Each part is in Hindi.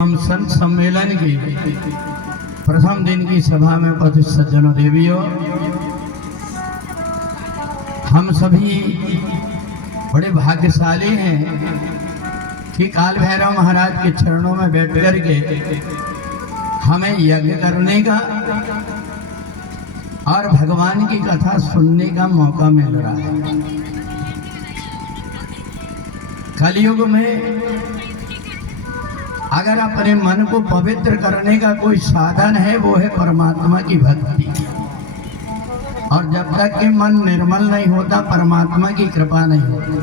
हम संत सम्मेलन की प्रथम दिन की सभा में उपस्थित सज्जनों देवियों, हम सभी बड़े भाग्यशाली हैं कि काल भैरव महाराज के चरणों में बैठ कर के हमें यज्ञ करने का और भगवान की कथा सुनने का मौका मिल रहा है। कलयुग में अगर अपने मन को पवित्र करने का कोई साधन है वो है परमात्मा की भक्ति, और जब तक कि मन निर्मल नहीं होता परमात्मा की कृपा नहीं होती।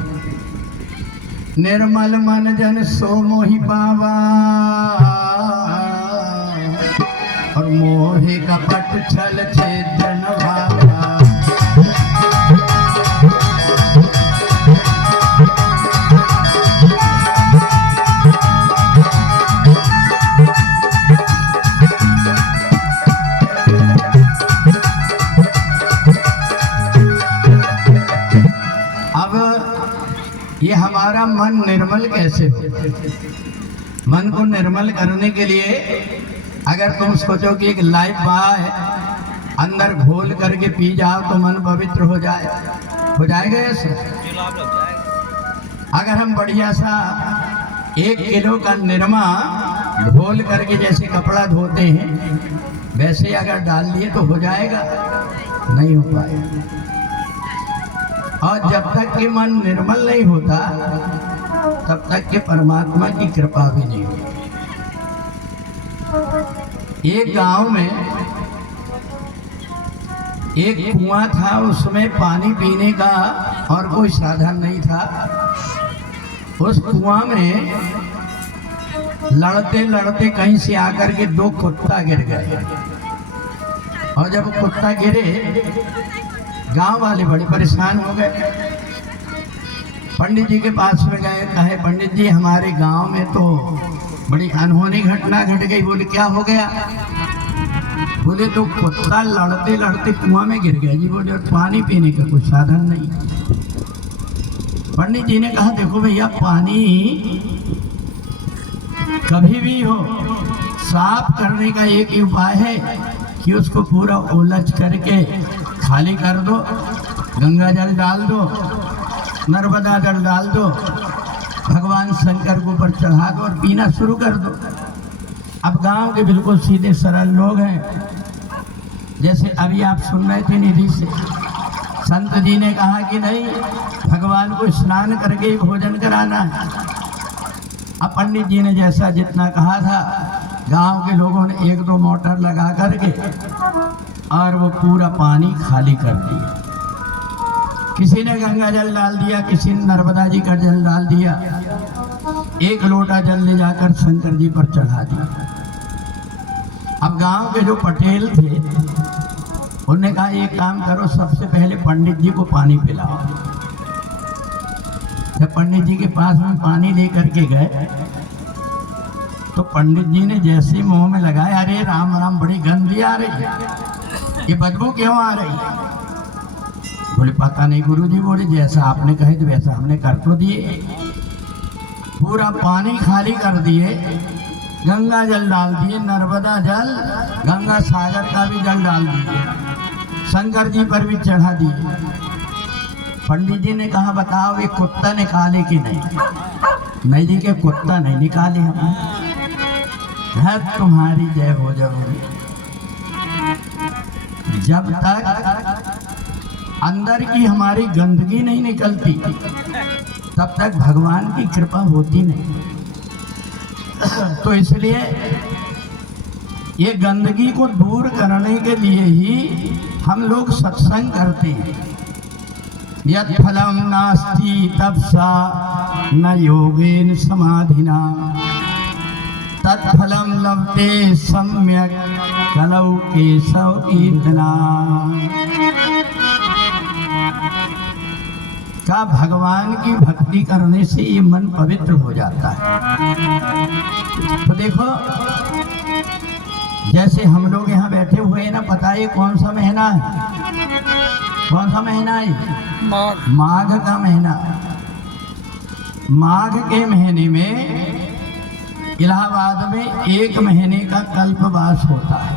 निर्मल मन जन सो मोहि पावा और मोहे कपट छल छेदन भावा। ये हमारा मन निर्मल कैसे हो? मन को निर्मल करने के लिए अगर तुम सोचो कि एक लाइफ बाय अंदर घोल करके पी जाओ तो मन पवित्र हो जाएगा ऐसा? अगर हम बढ़िया सा 1 किलो का निरमा घोल करके जैसे कपड़ा धोते हैं वैसे अगर डाल दिए तो हो जाएगा? नहीं हो पाएगा। और जब तक कि मन निर्मल नहीं होता तब तक कि परमात्मा की कृपा भी नहीं होती। एक गांव में एक कुआं था, उसमें पानी पीने का और कोई साधन नहीं था। उस कुआं में लड़ते लड़ते कहीं से आकर के 2 कुत्ता गिर गए, और जब कुत्ता गिरे गांव वाले बड़े परेशान हो गए। पंडित जी के पास में गए, कहे पंडित जी हमारे गांव में तो बड़ी अनहोनी घटना घट गई। बोले क्या हो गया? बोले तो कुत्ता लड़ते लड़ते कुआं में गिर गया जी। बोले और पानी पीने का कोई साधन नहीं। पंडित जी ने कहा देखो भैया, पानी कभी भी हो साफ करने का एक ही उपाय है कि उसको पूरा उलझ करके खाली कर दो, गंगा जल डाल दो, नर्मदा जल डाल दो, भगवान शंकर को ऊपर चढ़ा दो और पीना शुरू कर दो। अब गांव के बिल्कुल सीधे सरल लोग हैं, जैसे अभी आप सुन रहे थे निधि से, संत जी ने कहा कि नहीं, भगवान को स्नान करके भोजन कराना है। अब पंडित जी ने जैसा जितना कहा था, गांव के लोगों ने 1-2 मोटर लगा करके और वो पूरा पानी खाली कर दिया। किसी ने गंगा जल डाल दिया, किसी ने नर्मदा जी का जल डाल दिया, 1 लोटा जल ले जाकर शंकर जी पर चढ़ा दिया। अब गांव के जो पटेल थे उन्होंने कहा एक काम करो, सबसे पहले पंडित जी को पानी पिलाओ। जब पंडित जी के पास में पानी लेकर के गए तो पंडित जी ने जैसे मुंह में लगाया, अरे राम राम, बड़ी गंदी आ रही है, ये बदबू क्यों आ रही है? बोले पता नहीं गुरुजी। बोले जैसा आपने कहे तो वैसा हमने कर तो दिए, पूरा पानी खाली कर दिए, गंगा जल डाल दिए, नर्मदा जल, गंगा सागर का भी जल डाल दिए, शंकर जी पर भी चढ़ा दिए। पंडित जी ने कहा बताओ ये कुत्ता निकाले कि नहीं? नहीं जी के कुत्ता नहीं निकाले हमने। है तुम्हारी जय हो जरूरी। जब तक अंदर की हमारी गंदगी नहीं निकलती तब तक भगवान की कृपा होती नहीं। तो इसलिए ये गंदगी को दूर करने के लिए ही हम लोग सत्संग करते हैं। यत् फलम नास्ति तपसा न योगेन समाधिना तत्फलम लभते सम्यक कलौ केशव कीर्तना। का भगवान की भक्ति करने से ये मन पवित्र हो जाता है। तो देखो जैसे हम लोग यहाँ बैठे हुए हैं ना, पता है कौन सा महीना है? कौन सा महीना है? माघ का महीना। माघ के महीने में इलाहाबाद में 1 महीने का कल्पवास होता है।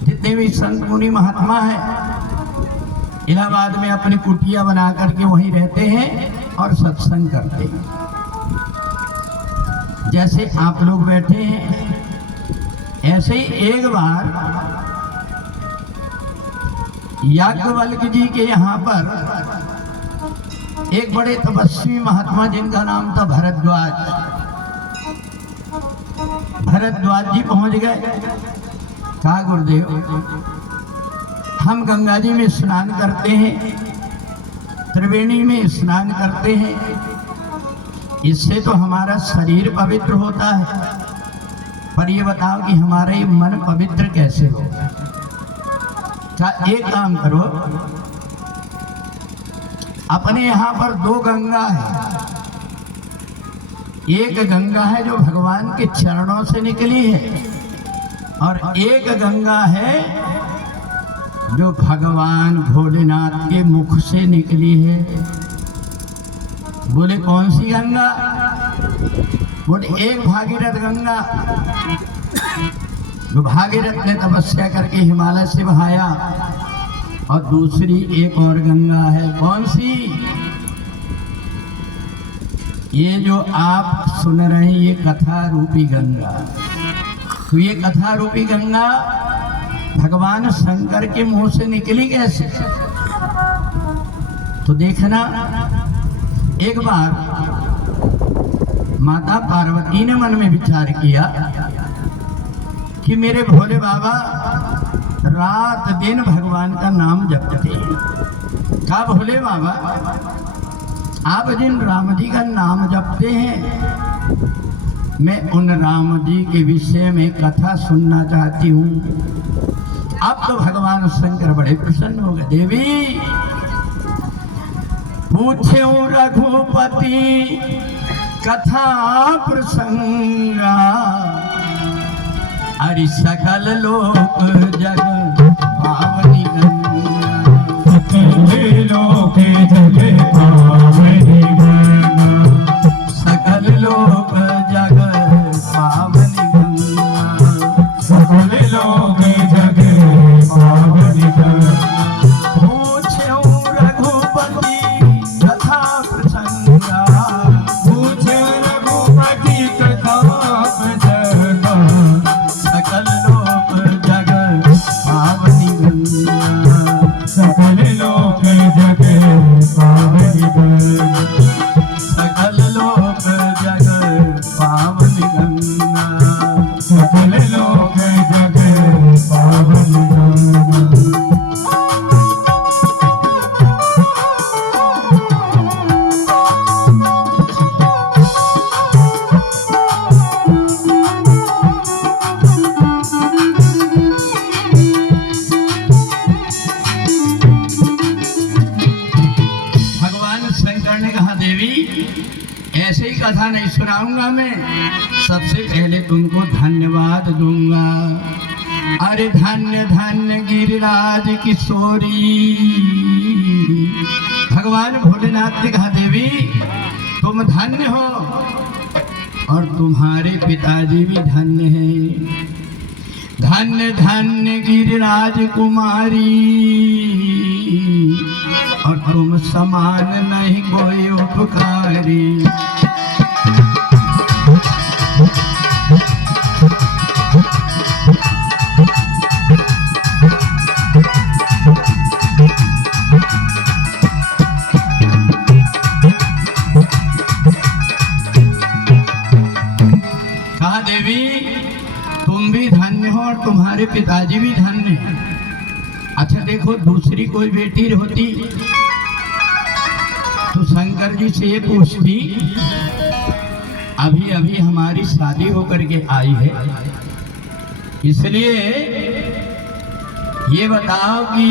जितने भी संत मुनि महात्मा हैं इलाहाबाद में अपनी कुटिया बना करके वहीं रहते हैं और सत्संग करते हैं। जैसे आप लोग बैठे हैं ऐसे ही एक बार याज्ञवल्क्य जी के यहाँ पर एक बड़े तपस्वी महात्मा जिनका नाम था भरद्वाज जी पहुंच गए। कहा गुरुदेव हम गंगा जी में स्नान करते हैं, त्रिवेणी में स्नान करते हैं, इससे तो हमारा शरीर पवित्र होता है, पर ये बताओ कि हमारा ये मन पवित्र कैसे होगा। क्या एक काम करो, अपने यहाँ पर 2 गंगा है। एक गंगा है जो भगवान के चरणों से निकली है और एक गंगा है जो भगवान भोलेनाथ के मुख से निकली है। बोले कौन सी गंगा? बोले एक भागीरथ गंगा जो भागीरथ ने तपस्या करके हिमालय से बहाया, और दूसरी एक और गंगा है। कौन सी? ये जो आप सुन रहे हैं ये कथा रूपी गंगा। तो ये कथा रूपी गंगा भगवान शंकर के मुंह से निकली कैसे? तो देखना, एक बार माता पार्वती ने मन में विचार किया कि मेरे भोले बाबा रात दिन भगवान का नाम जपते हैं। कहा भोले बाबा आप जिन राम जी का नाम जपते हैं, मैं उन राम जी के विषय में कथा सुनना चाहती हूँ। अब तो भगवान शंकर बड़े प्रसन्न हो गए। देवी पूछे रघुपति कथा प्रसंगा, अरि सकल लोक जग पावनी गंगा। सकल लोक जग पावनी गंगा, सकल लोक जग पावनी गंगा, सकल लोक जग पावनी गंगा। पूछे रघुपति कथा प्रसंगा, पूछे रघुपति कथा प्रसंगा, सकल लोक जग पावनी गंगा, सकल लोक जग पावनी गंगा, सकल लोक जग पावनी गंगा, सकल लोक जग पावनी गंगा। ऐसे ही कथा नहीं सुनाऊंगा, मैं सबसे पहले तुमको धन्यवाद दूंगा। अरे धन्य धन्य गिरिराज किशोरी। भगवान भोलेनाथ ने कहा देवी तुम धन्य हो और तुम्हारे पिताजी भी धन्य हैं। धन्य धन्य गिरिराज कुमारी, और तुम समान नहीं कोई उपकारी। कहा देवी तुम भी धन्य हो और तुम्हारे पिताजी भी धन्य हैं। अच्छा देखो, दूसरी कोई बेटी होती तो शंकर जी से ये पूछती, अभी अभी हमारी शादी होकर के आई है, इसलिए ये बताओ कि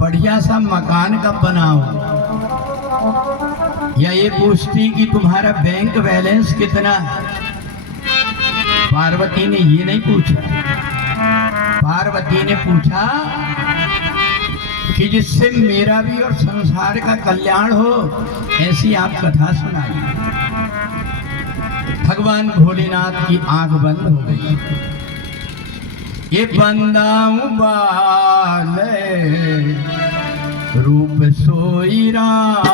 बढ़िया सा मकान कब बनाओ। या ये पूछती कि तुम्हारा बैंक बैलेंस कितना है। पार्वती ने ये नहीं पूछा, पार्वती ने पूछा कि जिससे मेरा भी और संसार का कल्याण हो, ऐसी आप कथा सुनाइए। भगवान भोलेनाथ की आंख बंद हो गई। ये बंदाऊ बाल रूप सोई राम,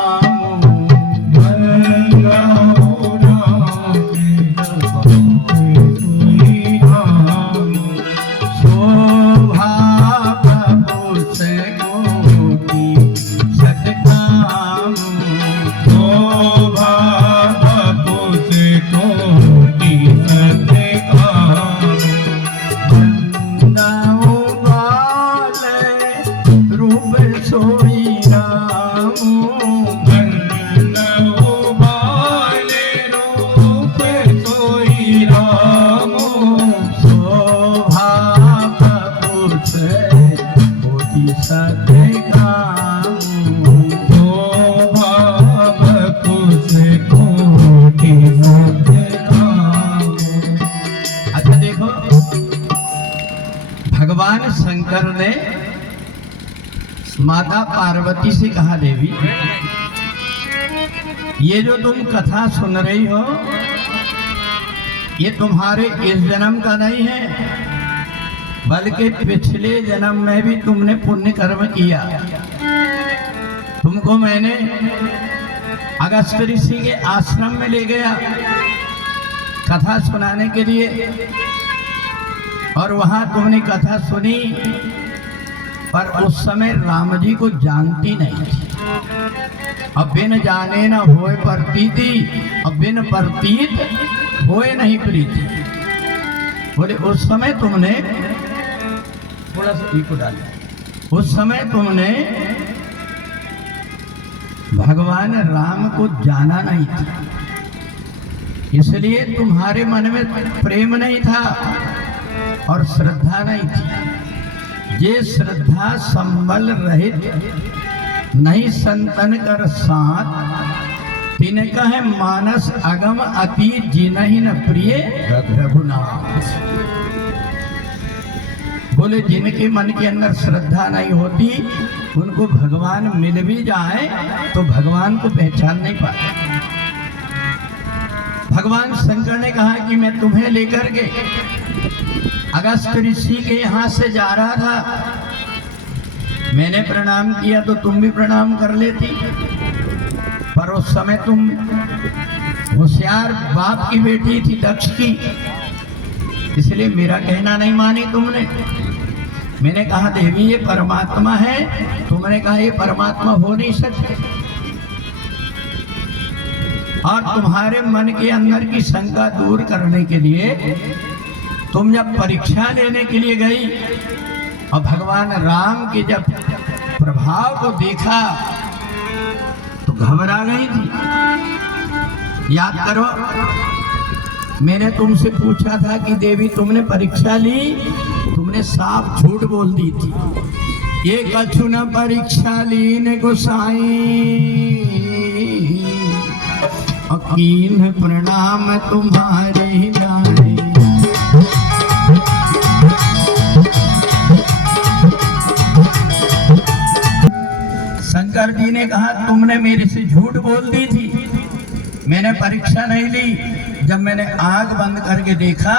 भगवान शंकर ने माता पार्वती से कहा, देवी ये जो तुम कथा सुन रही हो ये तुम्हारे इस जन्म का नहीं है, बल्कि पिछले जन्म में भी तुमने पुण्य कर्म किया। तुमको मैंने अगस्त ऋषि के आश्रम में ले गया कथा सुनाने के लिए, और वहां तुमने कथा सुनी, पर उस समय राम जी को जानती नहीं थी। अब बिन जाने न होए प्रतीति, अब बिन प्रतीत होए नहीं प्रीति। बोले उस समय तुमने थोड़ा सा इको डाला, उस समय तुमने भगवान राम को जाना नहीं था, इसलिए तुम्हारे मन में प्रेम नहीं था और श्रद्धा नहीं थी। ये श्रद्धा संबल रहित नहीं संतन कर साथ, तिनका है मानस अगम अति जिनहि न प्रिय रघुनाथ। बोले जिनके मन के अंदर श्रद्धा नहीं होती, उनको भगवान मिल भी जाए तो भगवान को पहचान नहीं पाते। भगवान शंकर ने कहा कि मैं तुम्हें लेकर के अगस्त ऋषि के यहाँ से जा रहा था, मैंने प्रणाम किया तो तुम भी प्रणाम कर लेती, पर उस समय तुम होशियार बाप की बेटी थी, दक्ष की, इसलिए मेरा कहना नहीं मानी तुमने। मैंने कहा देवी ये परमात्मा है, तुमने कहा ये परमात्मा हो नहीं सकते, और तुम्हारे मन के अंदर की शंका दूर करने के लिए तुम जब परीक्षा लेने के लिए गई और भगवान राम के जब प्रभाव को देखा तो घबरा गई थी। याद करो, मैंने तुमसे पूछा था कि देवी तुमने परीक्षा ली, तुमने साफ झूठ बोल दी थी। ये कछु न परीक्षा ली ने गोसाई, अकीन प्रणाम तुम्हारे नाई। शंकर जी ने कहा तुमने मेरे से झूठ बोल दी थी, मैंने परीक्षा नहीं ली। जब मैंने आंख बंद करके देखा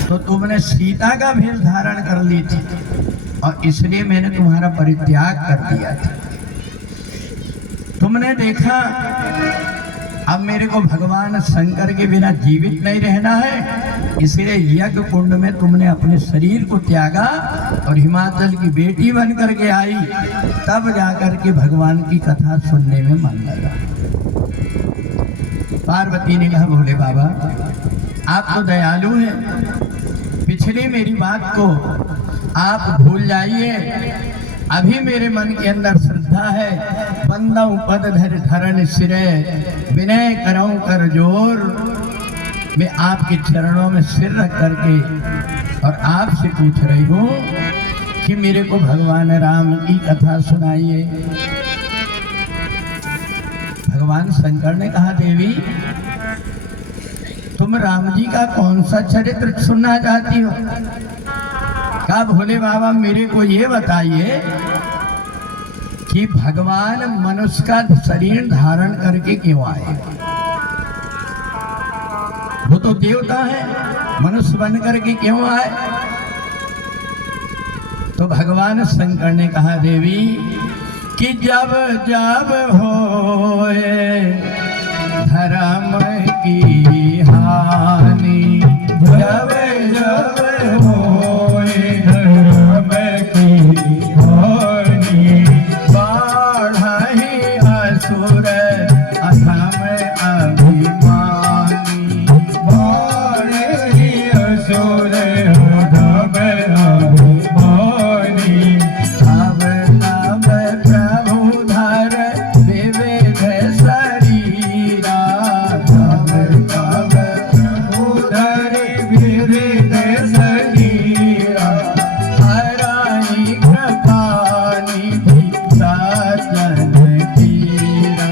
तो तुमने सीता का भेष धारण कर ली थी, और इसलिए मैंने तुम्हारा परित्याग कर दिया था। तुमने देखा अब मेरे को भगवान शंकर के बिना जीवित नहीं रहना है, इसलिए यज्ञ कुंड में तुमने अपने शरीर को त्यागा और हिमाचल की बेटी बन करके आई, तब जाकर के भगवान की कथा सुनने में मन लगा। पार्वती ने कहा भोले बाबा आप तो दयालु हैं, पिछली मेरी बात को आप भूल जाइए, अभी मेरे मन के अंदर श्रद्धा है। बंदऊ पद धर धरन सिरे, विनय करऊं कर जोर। मैं आपके चरणों में सिर रख करके और आपसे पूछ रही हूँ कि मेरे को भगवान राम की कथा सुनाइए। भगवान शंकर ने कहा देवी तुम राम जी का कौन सा चरित्र सुनना चाहती हो? कहा भोले बाबा मेरे को ये बताइए कि भगवान मनुष्य का शरीर धारण करके क्यों आए? वो तो देवता है, मनुष्य बन करके क्यों आए? तो भगवान शंकर ने कहा देवी कि जब जब होए धर्म की हानि, जब जब होए धर्म की हानि, बाढ़हि असुर अधम अभिमानी, बाढ़हि असुर अधम अभिमानी, तब तब प्रभु धर विविध शरीरा, तब तब प्रभु धर विविध शरीरा, हराई कृपा निधि सज्जन कीरा,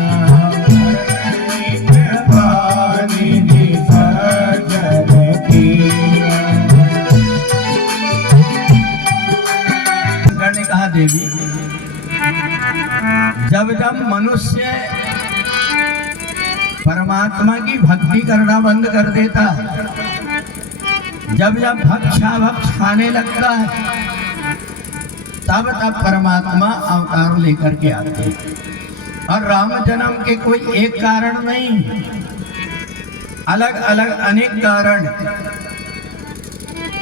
हराई कृपा निधि सज्जन कीरा। शंकर ने कहा देवी जब जब मनुष्य परमात्मा की भक्ति करना बंद कर देता है, जब जब भक्षाभक्ष खाने लगता है, तब तब परमात्मा अवतार लेकर के आते हैं। और राम जन्म के कोई एक कारण नहीं, अलग अलग अनेक कारण।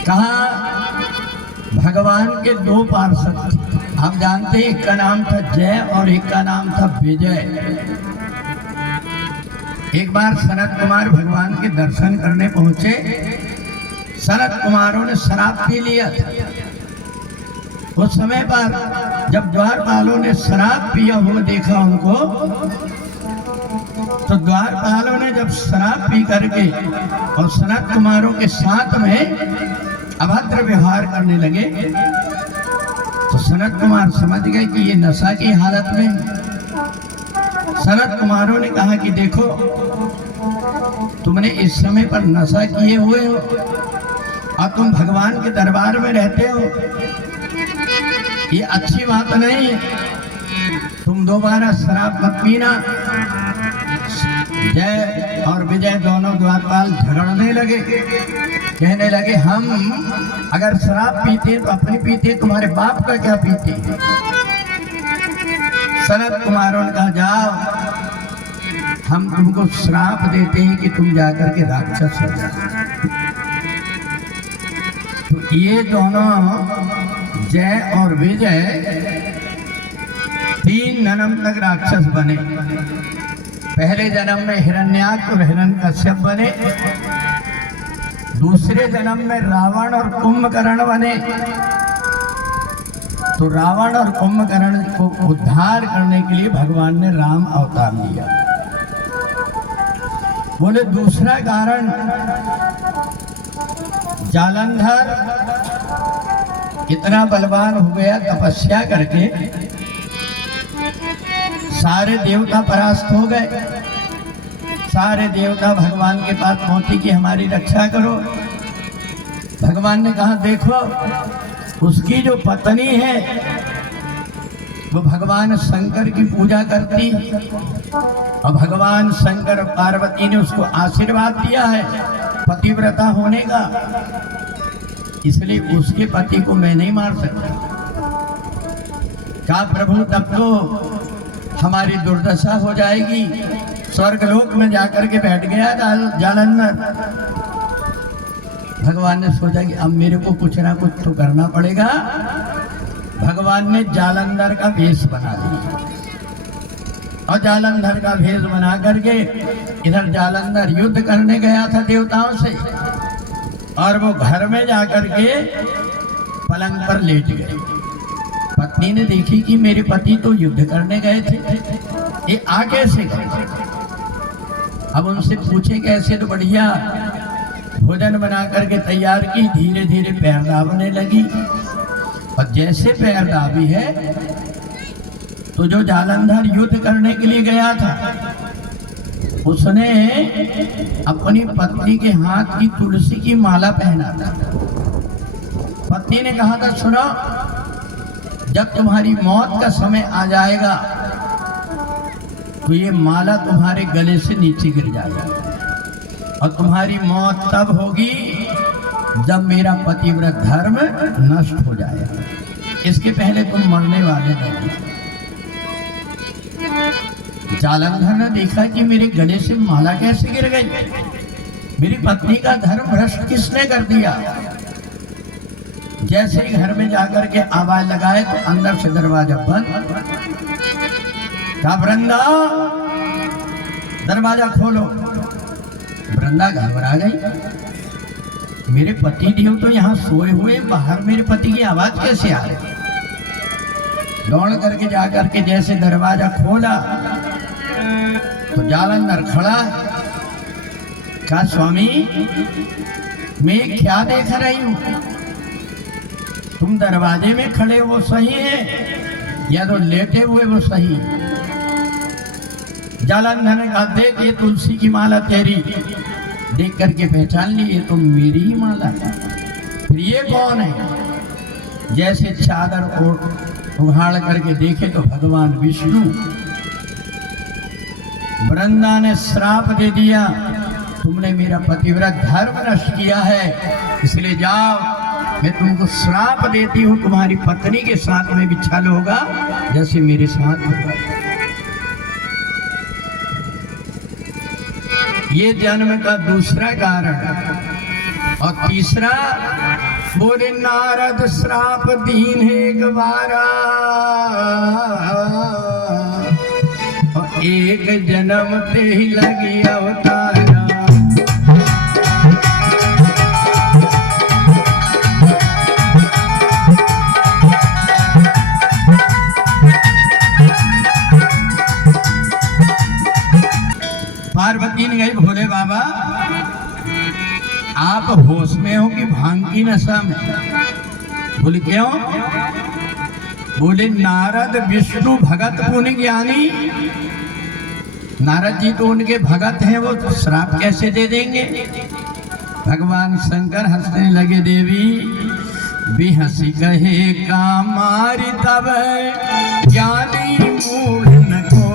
कहा भगवान के दो पार्षद थे, आप जानते हैं, एक का नाम था जय और एक का नाम था विजय। एक बार सनत कुमार भगवान के दर्शन करने पहुंचे। सनत कुमारों ने शराब पी लिया था। उस समय पर जब द्वारपालों ने शराब पिया हुआ देखा उनको, तो द्वारपालों ने जब शराब पी करके और सनत कुमारों के साथ में अभद्र व्यवहार करने लगे, तो सनत कुमार समझ गए कि ये नशा की हालत में। सनत कुमारों ने कहा कि देखो तुमने इस समय पर नशा किए हुए हो और तुम भगवान के दरबार में रहते हो, ये अच्छी बात नहीं है, तुम दोबारा शराब मत पीना। जय और विजय दोनों द्वारपाल झगड़ने लगे, कहने लगे हम अगर शराब पीते तो अपनी पीते, तुम्हारे बाप का क्या पीते। सनत कुमारों ने कहा जाओ, हम तुमको श्राप देते हैं कि तुम जाकर के राक्षस हो जाओ। तो ये दोनों जय और विजय 3 जन्म तक राक्षस बने। पहले जन्म में हिरण्याक्ष और हिरण्यकश्यप बने, दूसरे जन्म में रावण और कुंभकर्ण बने। तो रावण और कुंभकर्ण को उद्धार करने के लिए भगवान ने राम अवतार लिया। बोले दूसरा कारण, जालंधर इतना बलवान हो गया तपस्या करके, सारे देवता परास्त हो गए। सारे देवता भगवान के पास पहुंचे कि हमारी रक्षा करो। भगवान ने कहा देखो उसकी जो पत्नी है वो भगवान शंकर की पूजा करती, और भगवान शंकर और पार्वती ने उसको आशीर्वाद दिया है पतिव्रता होने का, इसलिए उसके पति को मैं नहीं मार सकता। क्या प्रभु तब तो हमारी दुर्दशा हो जाएगी। स्वर्गलोक में जाकर के बैठ गया जालंधर। भगवान ने सोचा कि अब मेरे को कुछ ना कुछ तो करना पड़ेगा। भगवान ने जालंधर का भेष बना लिया, और जालंधर का भेष बना करके इधर जालंधर युद्ध करने गया था देवताओं से, और वो घर में जाकर के पलंग पर लेट गए। पत्नी ने देखी कि मेरे पति तो युद्ध करने गए थे, ये आ कैसे गए। अब उनसे पूछे कैसे, तो बढ़िया भोजन बना करके तैयार की, धीरे धीरे पैर दाबने लगी। और जैसे पैर दाबी है तो जो जालंधर युद्ध करने के लिए गया था उसने अपनी पत्नी के हाथ की तुलसी की माला पहना था। पत्नी ने कहा था सुनो, जब तुम्हारी मौत का समय आ जाएगा तो ये माला तुम्हारे गले से नीचे गिर जाएगा। और तुम्हारी मौत तब होगी जब मेरा पतिव्रत धर्म नष्ट हो जाएगा, इसके पहले तुम मरने वाले नहीं। जालंधर ने देखा कि मेरे गले से माला कैसे गिर गई, मेरी पत्नी का धर्म भ्रष्ट किसने कर दिया। जैसे ही घर में जाकर के आवाज लगाए तो अंदर से दरवाजा बंद। कहा वृंदा दरवाजा खोलो। वृंदा घबरा गई, मेरे पति देव तो यहाँ सोए हुए, बाहर मेरे पति की आवाज कैसे आ रही। दौड़ करके जाकर के जैसे दरवाजा खोला तो जालंधर खड़ा। कहा स्वामी मैं क्या देख रही हूँ, तुम दरवाजे में खड़े वो सही है या तो लेटे हुए वो सही। जालंधर ने कहा देख ये तुलसी की माला तेरी, देख करके पहचान ली ये तो मेरी ही माला है। फिर ये कौन है। जैसे चादर उघाड़ करके देखे तो भगवान विष्णु। वृंदा ने श्राप दे दिया, तुमने मेरा पतिव्रत धर्म नष्ट किया है, इसलिए जाओ मैं तुमको श्राप देती हूँ, तुम्हारी पत्नी के साथ में भी छल होगा जैसे मेरे साथ होगा। ये जन्म का दूसरा कारण। और तीसरा बोले नारद श्राप दीन है एक बारा, और एक जन्म ते ही लगी अवतारा। पार्वती ने कही भोले बाबा आप होश में हो कि भांग की नशा में। बोले क्यों। बोले नारद विष्णु भगत पुण्य ज्ञानी, नारद जी तो उनके भगत हैं, वो तो श्राप कैसे दे देंगे। भगवान शंकर हंसने लगे, देवी भी हंसी कहे कामारी तब ज्ञानी मूढ़ न को।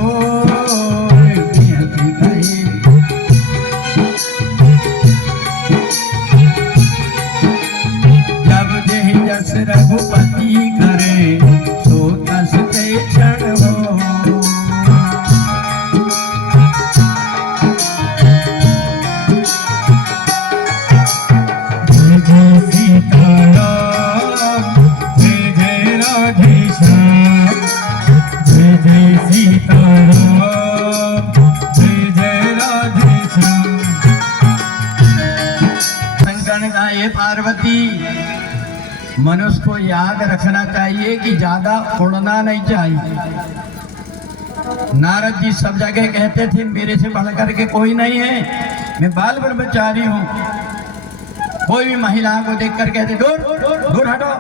रघुपति करे सो तस ते क्षण हो। जय जय सीताराम जय जय राधेश्याम, जय जय सीताराम जय जय राधेश्याम। शंकर ने कहा ये पार्वती मनुष्य को याद रखना चाहिए कि ज्यादा उड़ना नहीं चाहिए। नारद जी सब जगह कहते थे मेरे से बढ़ करके कोई नहीं है, मैं बाल ब्रह्मचारी हूँ। कोई भी महिला को देख कर कहते दूर दूर हटो,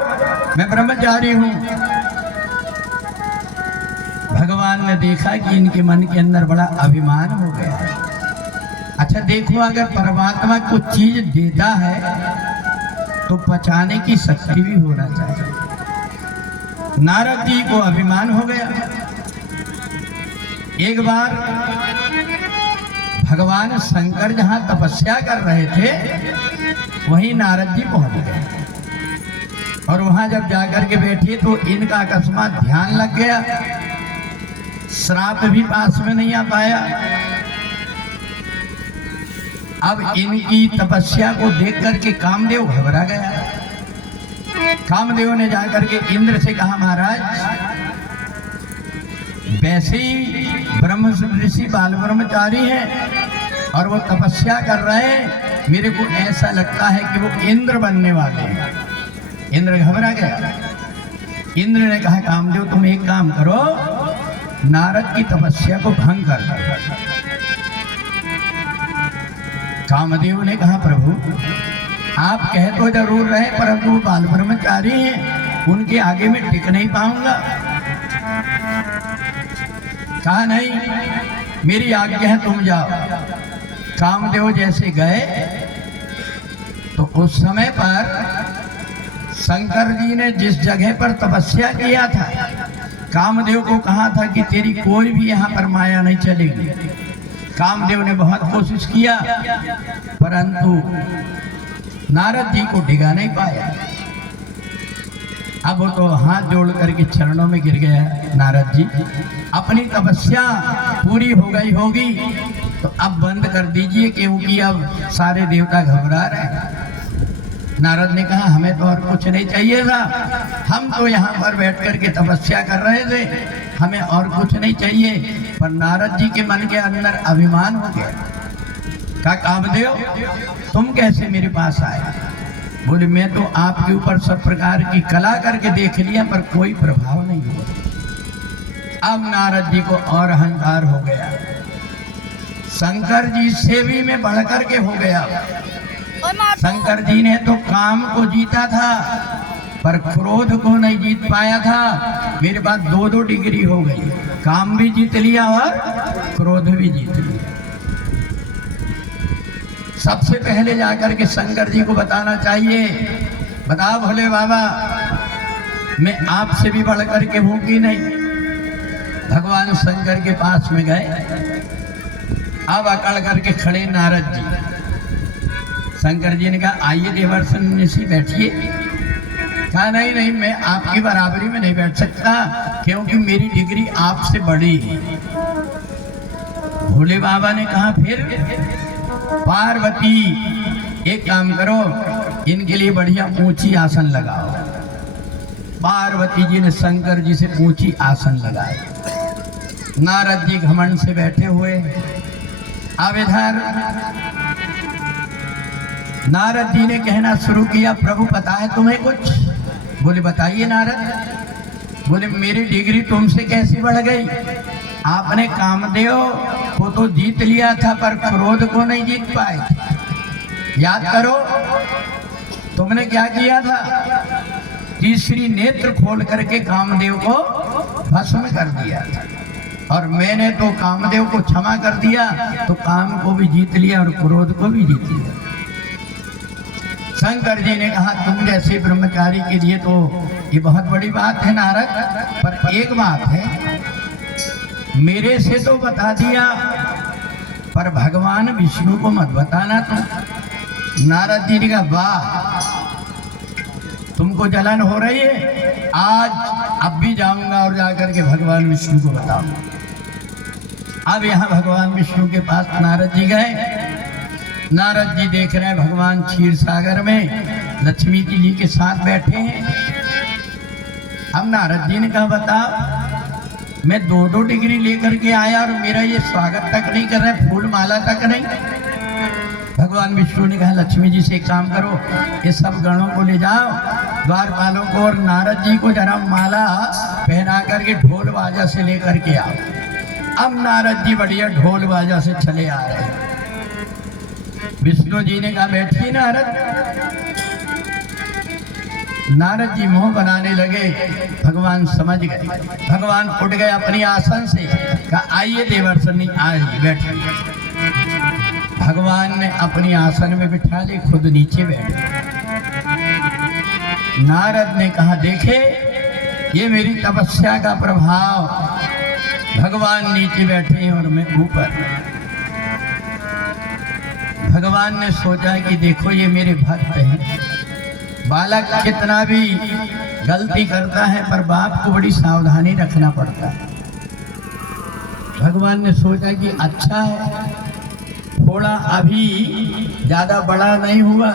मैं ब्रह्मचारी हूँ। भगवान ने देखा कि इनके मन के अंदर बड़ा अभिमान हो गया। अच्छा देखो, अगर परमात्मा कुछ चीज देता है तो पचाने की शक्ति भी होना चाहिए। नारद जी को अभिमान हो गया। एक बार भगवान शंकर जहां तपस्या कर रहे थे वहीं नारद जी पहुंच गए, और वहां जब जाकर के बैठे तो इनका अकस्मात ध्यान लग गया, श्राप भी पास में नहीं आ पाया। अब इनकी तपस्या को देख करके कामदेव घबरा गया। कामदेव ने जाकर के इंद्र से कहा महाराज वैसे ही ब्रह्म ऋषि बाल ब्रह्मचारी हैं और वो तपस्या कर रहे हैं, मेरे को ऐसा लगता है कि वो इंद्र बनने वाले हैं। इंद्र घबरा गया। इंद्र ने कहा कामदेव तुम एक काम करो, नारद की तपस्या को भंग कर दो। कामदेव ने कहा प्रभु आप कह तो जरूर रहे परंतु वो बाल ब्रह्मचारी हैं, उनके आगे में टिक नहीं पाऊंगा। कहा नहीं मेरी आज्ञा है तुम जाओ। कामदेव जैसे गए तो उस समय पर शंकर जी ने जिस जगह पर तपस्या किया था कामदेव को कहा था कि तेरी कोई भी यहाँ पर माया नहीं चलेगी। कामदेव ने बहुत कोशिश किया परंतु नारद जी को डिगा नहीं पाया। अब वो तो हाथ जोड़ करके चरणों में गिर गया। नारद जी अपनी तपस्या पूरी हो गई होगी तो अब बंद कर दीजिए क्योंकि अब सारे देवता घबरा रहे हैं। नारद ने कहा हमें तो और कुछ नहीं चाहिए था, हम तो यहाँ पर बैठ करके तपस्या कर रहे थे, हमें और कुछ नहीं चाहिए। पर नारद जी के मन के अंदर अभिमान हो गया। कहा कामदेव तुम कैसे मेरे पास आए? बोले मैं तो आपके ऊपर सब प्रकार की कला करके देख लिया पर कोई प्रभाव नहीं हुआ। अब नारद जी को और अहंकार हो गया, शंकर जी से भी मैं बढ़कर के हो गया। शंकर जी ने तो काम को जीता था पर क्रोध को नहीं जीत पाया था। मेरे पास 2-2 डिग्री हो गई, काम भी जीत लिया और क्रोध भी जीत लिया। सबसे पहले जाकर के शंकर जी को बताना चाहिए, बताओ भोले बाबा मैं आपसे भी बढ़कर के हूं कि नहीं। भगवान शंकर के पास में गए, अब अकड़ करके खड़े नारद जी। शंकर जी ने कहा आइए देवर्षि ऋषि बैठिए। कहा नहीं नहीं मैं आपकी बराबरी में नहीं बैठ सकता क्योंकि मेरी डिग्री आपसे बड़ी है। भोले बाबा ने कहा फिर पार्वती एक काम करो इनके लिए बढ़िया ऊंची आसन लगाओ। पार्वती जी ने शंकर जी से ऊंची आसन लगाई। नारद जी घमंड से बैठे हुए। अब इधर नारद जी ने कहना शुरू किया प्रभु पता है तुम्हें कुछ? बोले बताइए नारद। बोले मेरी डिग्री तुमसे कैसी बढ़ गई? आपने कामदेव को तो जीत लिया था पर क्रोध को नहीं जीत पाए। याद करो तुमने क्या किया था, तीसरी नेत्र खोल करके कामदेव को भस्म कर दिया था और मैंने तो कामदेव को क्षमा कर दिया तो काम को भी जीत लिया और क्रोध को भी जीत लिया। शंकर जी ने कहा तुम जैसे ब्रह्मचारी के लिए तो ये बहुत बड़ी बात है नारद, पर एक बात है मेरे से तो बता दिया पर भगवान विष्णु को मत बताना तुम। नारद जी ने कहा वाह तुमको जलन हो रही है, आज अब भी जाऊंगा और जाकर के भगवान विष्णु को बताऊंगा। अब यहाँ भगवान विष्णु के पास नारद जी गए। नारद जी देख रहे हैं भगवान क्षीर सागर में लक्ष्मी जी के साथ बैठे हैं। अब नारद जी ने कहा बताओ मैं 2-2 डिग्री लेकर के आया और मेरा ये स्वागत तक नहीं कर रहे, फूल माला तक नहीं। भगवान विष्णु ने कहा लक्ष्मी जी से एक काम करो ये सब गणों को ले जाओ द्वारपालों को और नारद जी को जरा माला पहना करके ढोल बाजा से लेकर के आओ। अब नारद जी बढ़िया ढोल बाजा से चले आ रहे हैं। विष्णु जी ने कहा बैठिए नारद। नारद जी मुंह बनाने लगे, भगवान समझ गए। भगवान उठ गए अपनी आसन से, कहा आइए देवर्षि आइए बैठिए। भगवान ने अपनी आसन में बिठा ली, खुद नीचे बैठे। नारद ने कहा देखे ये मेरी तपस्या का प्रभाव, भगवान नीचे बैठे हैं और मैं ऊपर। भगवान ने सोचा कि देखो ये मेरे भक्त हैं, बालक कितना भी गलती करता है पर बाप को बड़ी सावधानी रखना पड़ता है। भगवान ने सोचा कि अच्छा है थोड़ा अभी ज्यादा बड़ा नहीं हुआ,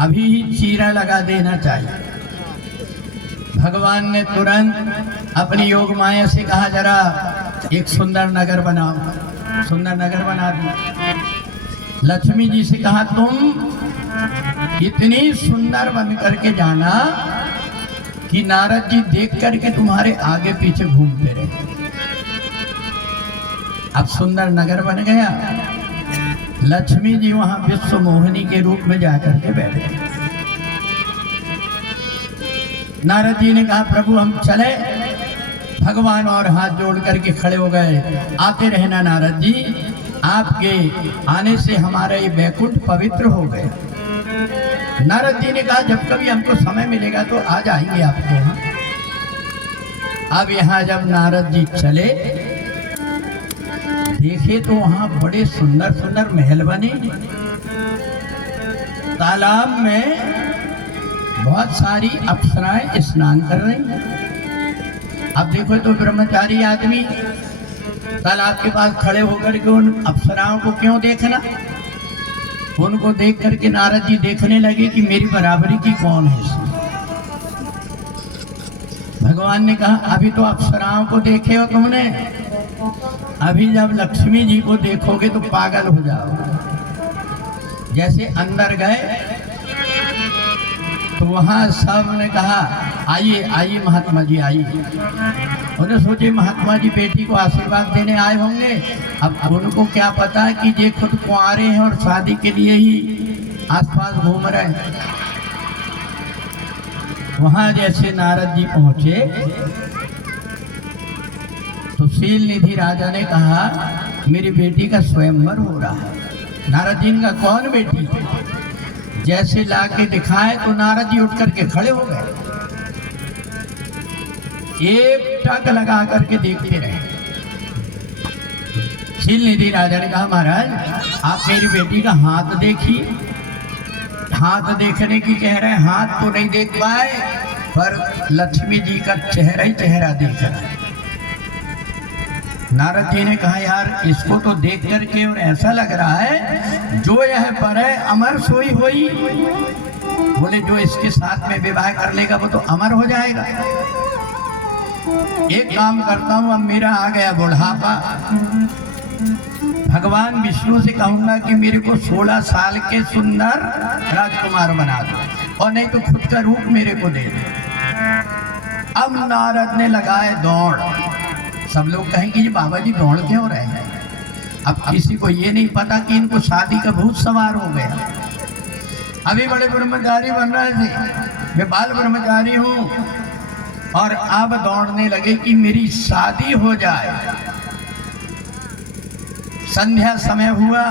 अभी ही चीरा लगा देना चाहिए। भगवान ने तुरंत अपनी योग माया से कहा जरा एक सुंदर नगर बनाओ। सुंदर नगर बना दिया। लक्ष्मी जी से कहा तुम इतनी सुंदर बन करके जाना कि नारद जी देख करके तुम्हारे आगे पीछे घूमते रहे। अब सुंदर नगर बन गया। लक्ष्मी जी वहां विश्व मोहिनी के रूप में जाकर के बैठे। नारद जी ने कहा प्रभु हम चले। भगवान और हाथ जोड़ करके खड़े हो गए। आते रहना नारद जी, आपके आने से हमारा ये बैकुंठ पवित्र हो गए। नारद जी ने कहा जब कभी हमको समय मिलेगा तो आ जाएंगे आपके यहाँ। अब यहाँ जब नारद जी चले देखे तो वहां बड़े सुंदर सुंदर महल बने, तालाब में बहुत सारी अप्सराएं स्नान कर रही। अब देखो तो ब्रह्मचारी आदमी तालाब के पास खड़े होकर के उन अप्सराओं को क्यों देखना? उनको देख करके नारद जी देखने लगे कि मेरी बराबरी की कौन है इसमें। भगवान ने कहा अभी तो अप्सराओं को देखे हो तुमने, अभी जब लक्ष्मी जी को देखोगे तो पागल हो जाओगे। जैसे अंदर गए तो वहां सब ने कहा आइए आइए महात्मा जी आइए। उन्हें सोचे महात्मा जी बेटी को आशीर्वाद देने आए होंगे। अब उनको क्या पता है कि ये खुद कुंवारे हैं और शादी के लिए ही आसपास घूम रहे हैं। वहां जैसे नारद जी पहुंचे तो शील निधि राजा ने कहा मेरी बेटी का स्वयंवर हो रहा है। नारद जी का कौन बेटी? जैसे लाके दिखाए तो नारद जी उठ करके खड़े हो गए, एक टक लगा करके देखते रहे। शील निधि राजा ने कहा महाराज आप मेरी बेटी का हाथ देखिए। हाथ देखने की कह रहे हैं, हाथ तो नहीं देख पाए पर लक्ष्मी जी का चेहरा ही चेहरा देख रहा है। नारद जी ने कहा यार इसको तो देख करके और ऐसा लग रहा है जो यह पर है अमर सोई होई। बोले जो इसके साथ में विवाह कर लेगा वो तो अमर हो जाएगा। एक काम करता हूं, अब मेरा आ गया बुढ़ापा, भगवान विष्णु से कहूंगा कि मेरे को 16 साल के सुंदर राजकुमार बना दो और नहीं तो खुद का रूप मेरे को दे दो। अब नारद ने लगाए दौड़। सब लोग कहेंगे ये बाबा जी दौड़ क्यों रहे हैं? अब किसी को ये नहीं पता कि इनको शादी का भूत सवार हो गया। अभी बड़े ब्रह्मचारी बन रहे थे, मैं बाल ब्रह्मचारी हूँ और अब दौड़ने लगे कि मेरी शादी हो जाए। संध्या समय हुआ,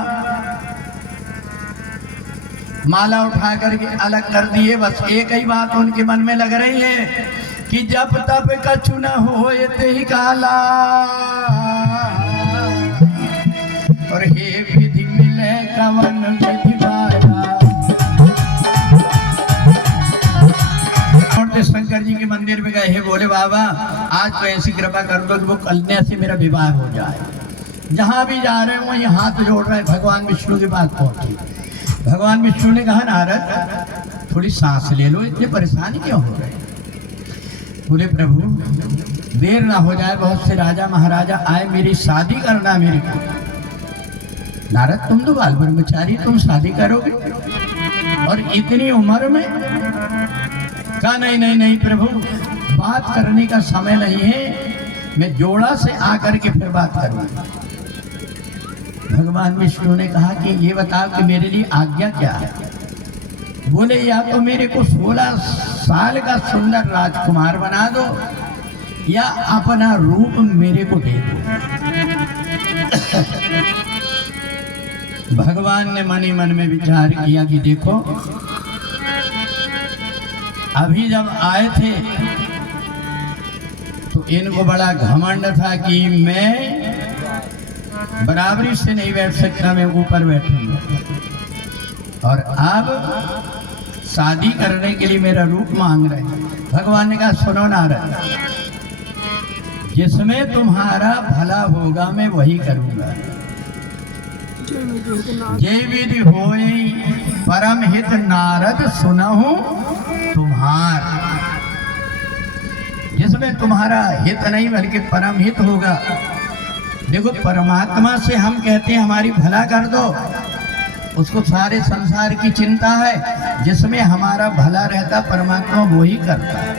माला उठा करके अलग कर दिए। बस एक ही बात उनके मन में लग रही है कि जब तब कछु न हो ते ही काला और हे विधि मिले कवन विधि वाला। और शंकर जी के मंदिर में गए, हे बोले बाबा आज तो ऐसी कृपा कर दो कि वो कन्या से मेरा विवाह हो जाए। जहाँ भी जा रहे हैं वहीं हाथ जोड़ रहे हैं। भगवान विष्णु के पास पहुंचे। भगवान विष्णु ने कहा नारद थोड़ी सांस ले लो, इतने परेशानी क्यों हो रहे? बोले प्रभु देर ना हो जाए, बहुत से राजा महाराजा आए, मेरी शादी करना मेरे को। नारद तुम तो बाल ब्रह्मचारी, तुम शादी करोगे और इतनी उम्र में? कहा नहीं नहीं नहीं प्रभु बात करने का समय नहीं है, मैं जोड़ा से आकर के फिर बात करूंगा। भगवान विष्णु ने कहा कि ये बताओ कि मेरे लिए आज्ञा क्या है? बोले या तो मेरे को 16 साल का सुंदर राजकुमार बना दो या अपना रूप मेरे को दे दो। भगवान ने मन ही मन में विचार किया कि देखो अभी जब आए थे तो इनको बड़ा घमंड था कि मैं बराबरी से नहीं बैठ सकता, मैं ऊपर बैठूंगा। और अब शादी करने के लिए मेरा रूप मांग रहे हैं। भगवान ने कहा सुनो नारद, जिसमें तुम्हारा भला होगा मैं वही करूंगा। जय विधि होई परम हित नारद सुनहु तुम्हार। जिसमें तुम्हारा हित नहीं बल्कि परम हित होगा। देखो परमात्मा से हम कहते हैं हमारी भला कर दो, उसको सारे संसार की चिंता है। जिसमें हमारा भला रहता परमात्मा वो ही करता है।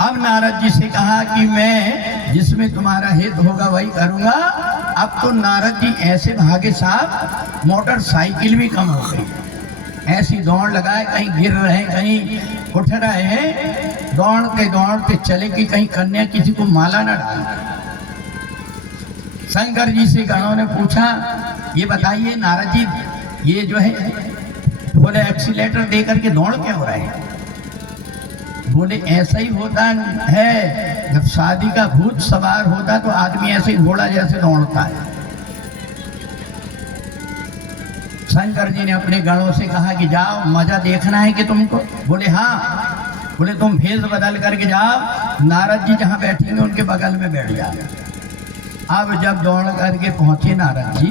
अब नारद जी से कहा कि मैं जिसमें तुम्हारा हित होगा वही करूंगा। अब तो नारद जी ऐसे भागे साहब मोटरसाइकिल भी कम हो गई। ऐसी दौड़ लगाए, कहीं गिर रहे हैं कहीं उठ रहे हैं, दौड़ते दौड़ते चले कि कहीं कन्या किसी को माला न डाल। शंकर जी से गणों ने पूछा ये बताइए नारद जी ये जो है बोले एक्सीलेटर दे करके दौड़ क्या हो रहा है? बोले ऐसा ही होता है जब शादी का भूत सवार होता तो आदमी ऐसे घोड़ा जैसे दौड़ता है। शंकर जी ने अपने गणों से कहा कि जाओ, मजा देखना है कि तुमको? बोले हाँ। बोले तुम भेष बदल करके जाओ, नारद जी जहाँ बैठेंगे उनके बगल में बैठ जाओ। अब जब दौड़ करके पहुंचे नारद जी,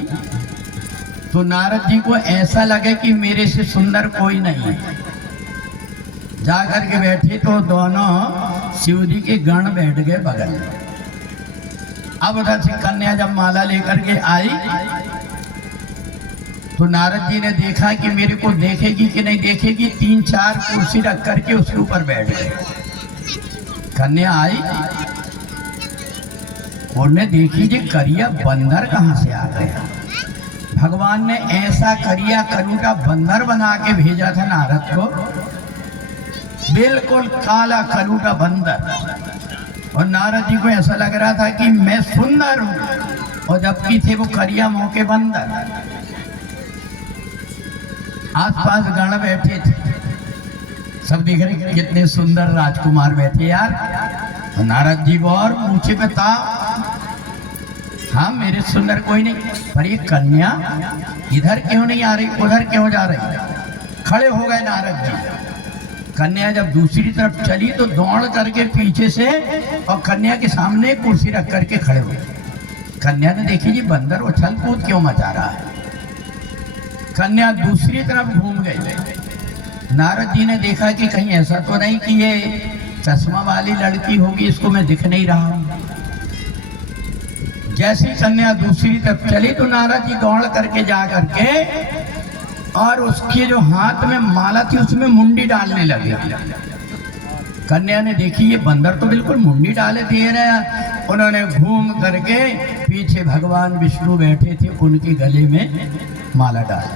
तो नारद जी को ऐसा लगे कि मेरे से सुंदर कोई नहीं है। जा करके बैठे तो दोनों शिव जी के गण बैठ गए बगल में। अब उधर से कन्या जब माला लेकर के आई तो नारद जी ने देखा कि मेरे को देखेगी कि नहीं देखेगी, 3-4 कुर्सी रख करके उसके ऊपर बैठ गए। कन्या आई, उन्हें देखी जी करिया बंदर कहाँ से आ गया। भगवान ने ऐसा करिया करूटा बंदर बना के भेजा था नारद को, बिल्कुल काला कलूटा बंदर। और नारद जी को ऐसा लग रहा था कि मैं सुंदर हूं, और जबकि थे वो करिया मुंह के बंदर। आसपास गण बैठे थे, सब देख रहे कितने सुंदर राजकुमार बैठे यार। और नारद जी को और पूछे बता, हाँ मेरे सुंदर कोई नहीं, पर ये कन्या इधर क्यों नहीं आ रही, उधर क्यों जा रही? खड़े हो गए नारद जी। कन्या जब दूसरी तरफ चली तो दौड़ करके पीछे से और कन्या के सामने कुर्सी रख करके खड़े हुए। कन्या ने देखी जी बंदर उछल कूद क्यों मचा रहा है। कन्या दूसरी तरफ घूम गई। नारद जी ने देखा कि कहीं ऐसा तो नहीं कि ये चश्मा वाली लड़की होगी, इसको मैं दिख नहीं रहा हूं। जैसी कन्या दूसरी तरफ चली तो नारद जी दौड़ करके जा करके और उसके जो हाथ में माला थी उसमें मुंडी डालने लगे। कन्या ने देखी ये बंदर तो बिल्कुल मुंडी डाले दे रहा है। उन्होंने घूम करके पीछे भगवान विष्णु बैठे थे, उनके गले में माला डाली।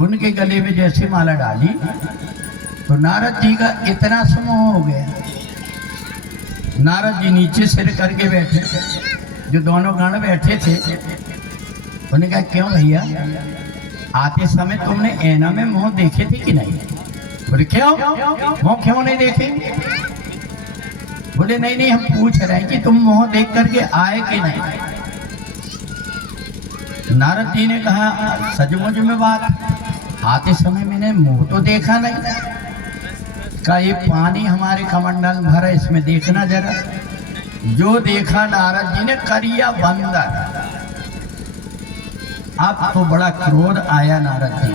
उनके गले में जैसे माला डाली तो नारद जी का इतना समोह हो गया। नारद जी नीचे सिर करके बैठे, जो दोनों गण बैठे थे उन्होंने कहा क्यों भैया, आते समय तुमने ऐना में मुंह देखे थे कि नहीं? बोले क्यों, मुंह क्यों नहीं देखे? बोले नहीं नहीं, हम पूछ रहे हैं कि तुम मुंह देख करके आए कि नहीं। नारद जी ने कहा सचमुच में बात, आते समय मैंने मुंह तो देखा नहीं। का ये पानी हमारे कमंडल भरा, इसमें देखना जरा। जो देखा नारद जी ने करिया बंदर। अब तो बड़ा क्रोध आया नारद जी।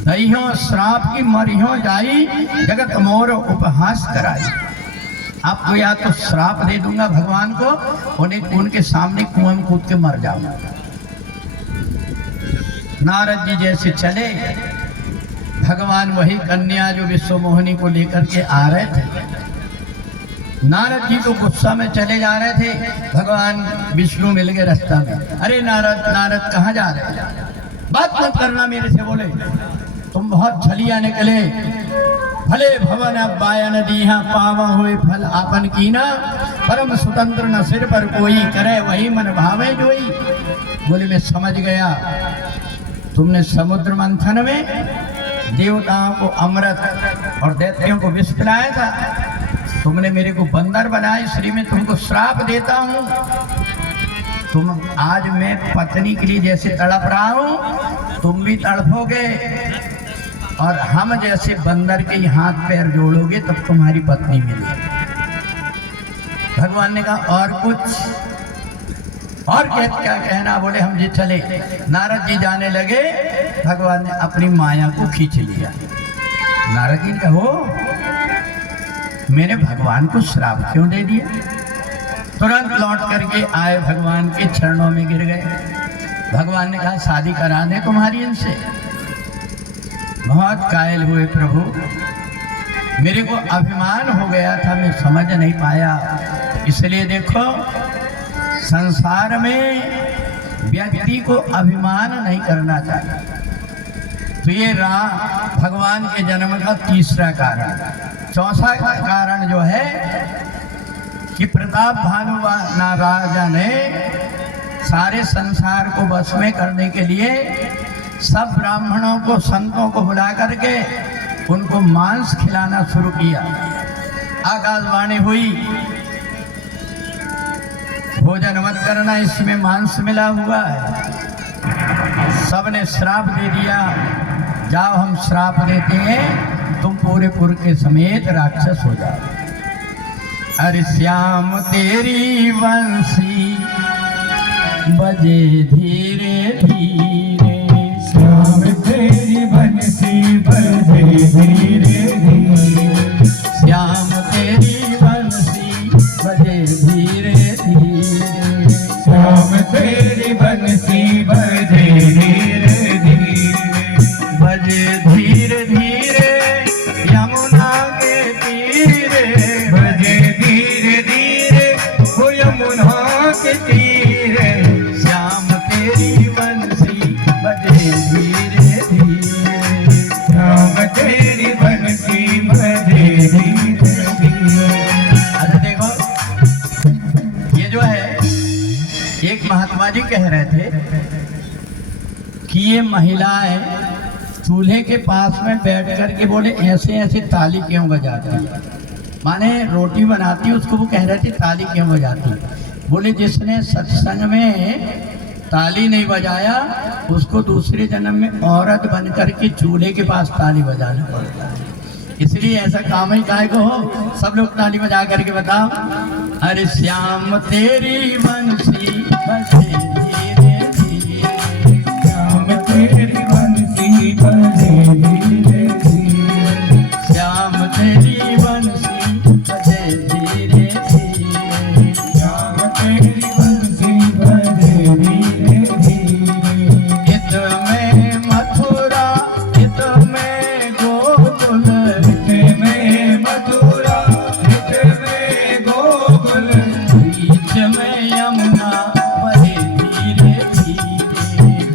दहियों श्राप की मरियों जाई, जगत मोर उपहास कराई। अब तो या तो श्राप दे दूंगा भगवान को, उन्हें उनके सामने कुआं में कूद के मर जाऊंगा। नारद जी जैसे चले, भगवान वही कन्या जो विश्व मोहिनी को लेकर के आ रहे थे। नारद जी तो गुस्सा में चले जा रहे थे, भगवान विष्णु मिल गए रास्ता में। अरे नारद नारद कहाँ जा रहे हैं? बात मत करना मेरे से। बोले तुम बहुत छलिया निकले, भले भवन अब बायन दीहा, पावा हुए फल आपन कीना, परम स्वतंत्र न सिर पर कोई, करे वही मन भावे जोई। बोले मैं समझ गया, तुमने समुद्र मंथन में देवताओं को अमृत और दैत्यों को विष पिलाया था। तुमने मेरे को बंदर बनाया, इसलिए मैं तुमको श्राप देता हूँ। तुम आज मैं पत्नी के लिए जैसे तड़प रहा हूँ, तुम भी तड़पोगे, और हम जैसे बंदर के हाथ पैर जोड़ोगे तब तुम्हारी पत्नी मिलेगी। भगवान ने कहा और कुछ? और क्या कहना? बोले हम जी चले। नारद जी जाने लगे, भगवान ने अपनी माया को खींच लिया। नारद जी ने कहा हो, मैंने भगवान को श्राप क्यों दे दिया? तुरंत लौट करके आए, भगवान के चरणों में गिर गए। भगवान ने कहा शादी करा दे तुम्हारी इनसे। बहुत कायल हुए प्रभु, मेरे को अभिमान हो गया था, मैं समझ नहीं पाया। इसलिए देखो, संसार में व्यक्ति को अभिमान नहीं करना चाहिए। तो ये भगवान के जन्म का तीसरा कारण। चौथा कारण जो है कि प्रताप भानु राजा ने सारे संसार को वश में करने के लिए सब ब्राह्मणों को, संतों को बुला करके उनको मांस खिलाना शुरू किया। आकाशवाणी हुई, भोजन मत करना, इसमें मांस मिला हुआ है। सबने श्राप दे दिया, जाओ हम श्राप देते हैं, तुम पूरे पुर के समेत राक्षस हो जाओ। अरे श्याम तेरी बंसी बजे धीरे धीरे, श्याम तेरी बंसी बजे धीरे धीरे, श्याम तेरी बंसी बजे धीरे धीरे, श्याम तेरी बंसी बजे धीरे धीरे, बजे धीरे धीरे यमुना के तीरे, बजे धीरे धीरे वो यमुना के तीरे, श्याम तेरी बंसी बजे धीरे धीरे, श्याम तेरी बंसी बजे धीरे धीरे। अच्छा देखो, ये जो है एक महात्मा जी कह रहे थे कि ये महिलाएं चूल्हे के पास में बैठ कर के बोले ऐसे ऐसे ताली क्यों बजाती है, माने रोटी बनाती, उसको वो कह रहे थे ताली क्यों बजाती। बोले जिसने सत्संग में ताली नहीं बजाया उसको दूसरे जन्म में औरत बन करके चूल्हे के पास ताली बजाना पड़ता है। इसलिए ऐसा काम ही काहे को हो, सब लोग ताली बजा करके बताओ। अरे श्याम तेरी बंसी बजे धीरे धीरे, श्याम तेरी बंसी बजे धीरे धीरे, श्याम तेरी बंसी बजे धीरे धीरे, श्याम तेरी बंसी बजे धीरे धीरे। इत में मथुरा इत में गोकुल, हित में मथुरा हित में गोकुल, बीच में यमुना बहे धीरे धीरे,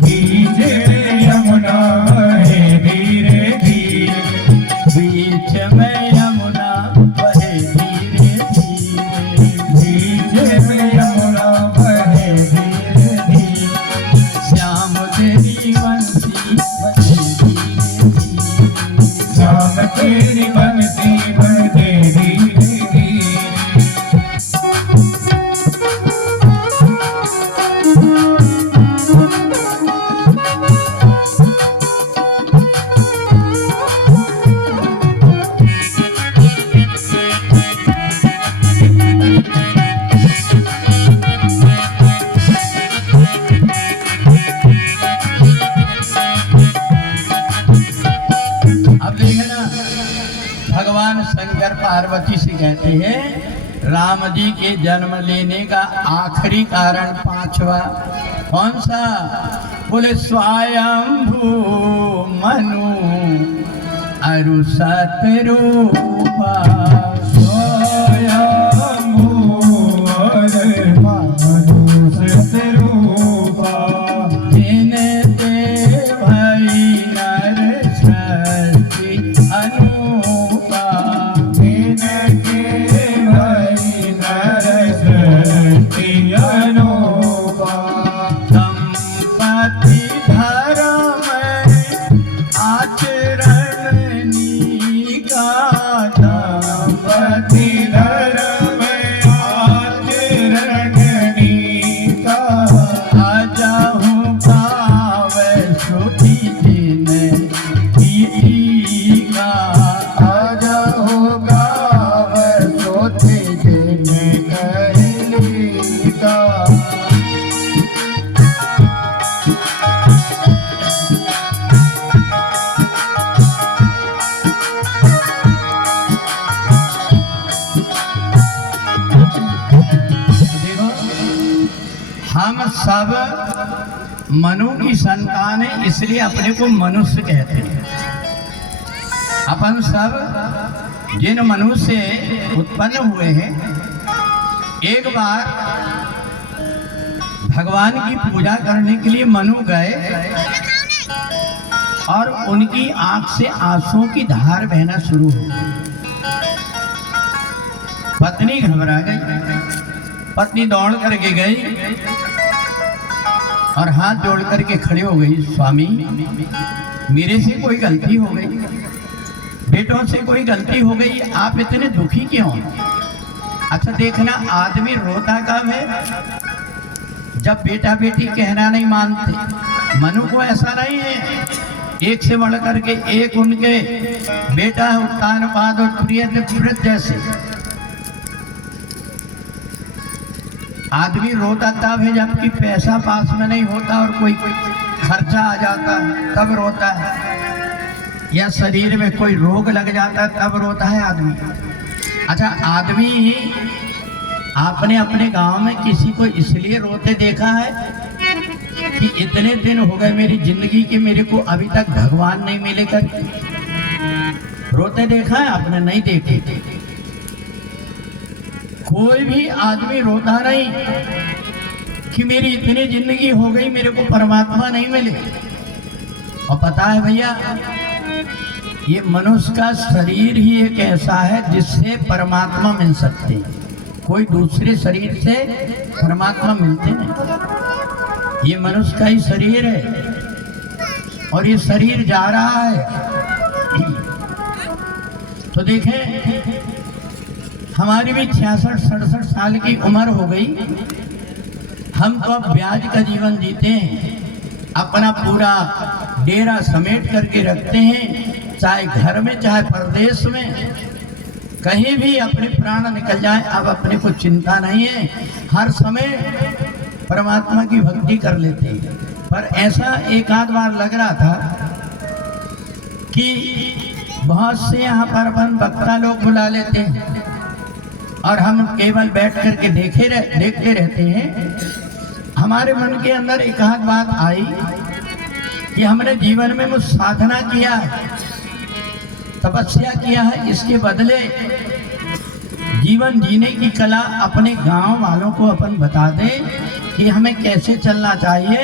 बीच में यमुना है धीरे धीरे, बीच में यमुना बहे धीरे धीरे, बीच में यमुना बहे धीरे धीरे। श्याम तेरी बंसी बजे धीरे धीरे, श्याम तेरी बंसी बजे धीरे धीरे। अब देखिए ना, भगवान शंकर पार्वती से कहते हैं राम जी के जन्म लेने का आखिरी कारण पांचवा कौन सा। बोले स्वयंभू मनु अरु सतरूपा, स्वयंभू अरे मनुष्य रूपा, दिन ते भई नर सृष्टि अनूपा, दिन के भई नर सृष्टि अनूपा, संपत्ति धर्म आचरण नीका, संपत्ति धर्म आचरण नीका, अजहु पावै श्रुति जिन कीका, अजहु गावै श्रुति जिन कहलीका। देखो, हम सब मनु की संतान है, इसलिए अपने को मनुष्य कहते हैं। अपन सब जिन मनु से उत्पन्न हुए हैं, एक बार भगवान की पूजा करने के लिए मनु गए और उनकी आंख से आंसुओं की धार बहना शुरू हो गई। पत्नी घबरा गई, पत्नी दौड़ करके गई और हाथ जोड़ करके खड़े हो गई, स्वामी मेरे से कोई गलती हो गई, बेटों से कोई गलती हो गई, आप इतने दुखी क्यों? अच्छा देखना, आदमी रोता कब है? जब बेटा बेटी कहना नहीं मानते। मनु को ऐसा नहीं है, एक से बढ़ करके एक उनके बेटा है, उत्तानपाद और प्रियव्रत जैसे। आदमी रोता तब है जबकि पैसा पास में नहीं होता और कोई खर्चा आ जाता है तब रोता है, या शरीर में कोई रोग लग जाता है तब रोता है आदमी। अच्छा, आदमी आपने अपने गांव में किसी को इसलिए रोते देखा है कि इतने दिन हो गए मेरी जिंदगी के, मेरे को अभी तक भगवान नहीं मिले कर? रोते देखा है आपने? नहीं देखे। कोई भी आदमी रोता नहीं कि मेरी इतनी जिंदगी हो गई, मेरे को परमात्मा नहीं मिले। और पता है भैया, ये मनुष्य का शरीर ही एक ऐसा है जिससे परमात्मा मिल सकते हैं। कोई दूसरे शरीर से परमात्मा मिलते नहीं। ये मनुष्य का ही शरीर है और ये शरीर जा रहा है। तो देखें, हमारी भी 66-67 साल की उम्र हो गई, हम तो अब ब्याज का जीवन जीते हैं। अपना पूरा डेरा समेट करके रखते हैं, चाहे घर में चाहे परदेश में, कहीं भी अपने प्राण निकल जाए, अब अपने को चिंता नहीं है, हर समय परमात्मा की भक्ति कर लेते हैं। पर ऐसा एक आध बार लग रहा था कि बहुत से यहाँ पर अपन वक्ता लोग बुला लेते हैं और हम केवल बैठ करके देखते रहते हैं। हमारे मन के अंदर एक आध बात आई कि हमने जीवन में कुछ साधना किया है, तपस्या किया है, इसके बदले जीवन जीने की कला अपने गांव वालों को अपन बता दें कि हमें कैसे चलना चाहिए,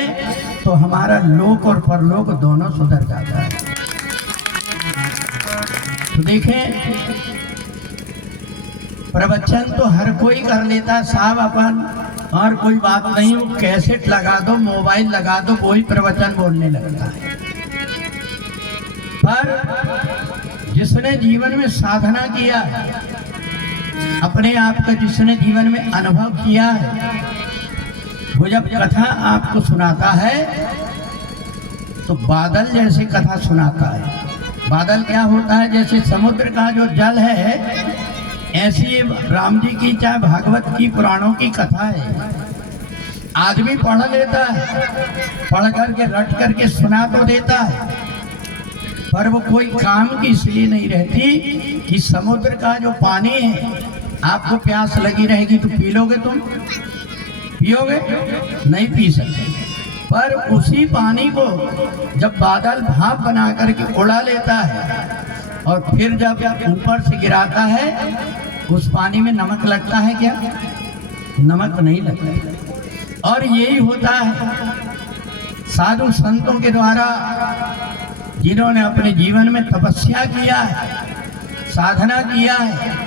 तो हमारा लोक और परलोक दोनों सुधर जाता है। तो देखें, प्रवचन तो हर कोई कर लेता है साहब अपन, और कोई बात नहीं, वो कैसेट लगा दो, मोबाइल लगा दो, वही प्रवचन बोलने लगता है। पर जिसने जीवन में साधना किया है, अपने आप का जिसने जीवन में अनुभव किया है, वो जब कथा आपको सुनाता है तो बादल जैसे कथा सुनाता है। बादल क्या होता है? जैसे समुद्र का जो जल है, ऐसी राम जी की चाहे भागवत की पुराणों की कथा है। आदमी पढ़ लेता है, पढ़ करके रट करके सुना तो देता है, पर वो कोई काम की इसलिए नहीं रहती कि समुद्र का जो पानी है, आपको प्यास लगी रहेगी तो पी लोगे, तुम पियोगे? नहीं पी सकते। पर उसी पानी को जब बादल भाप बना करके उड़ा लेता है और फिर जब ऊपर से गिराता है, उस पानी में नमक लगता है क्या? नमक नहीं लगता। और यही होता है साधु संतों के द्वारा, जिन्होंने अपने जीवन में तपस्या किया है, साधना किया है,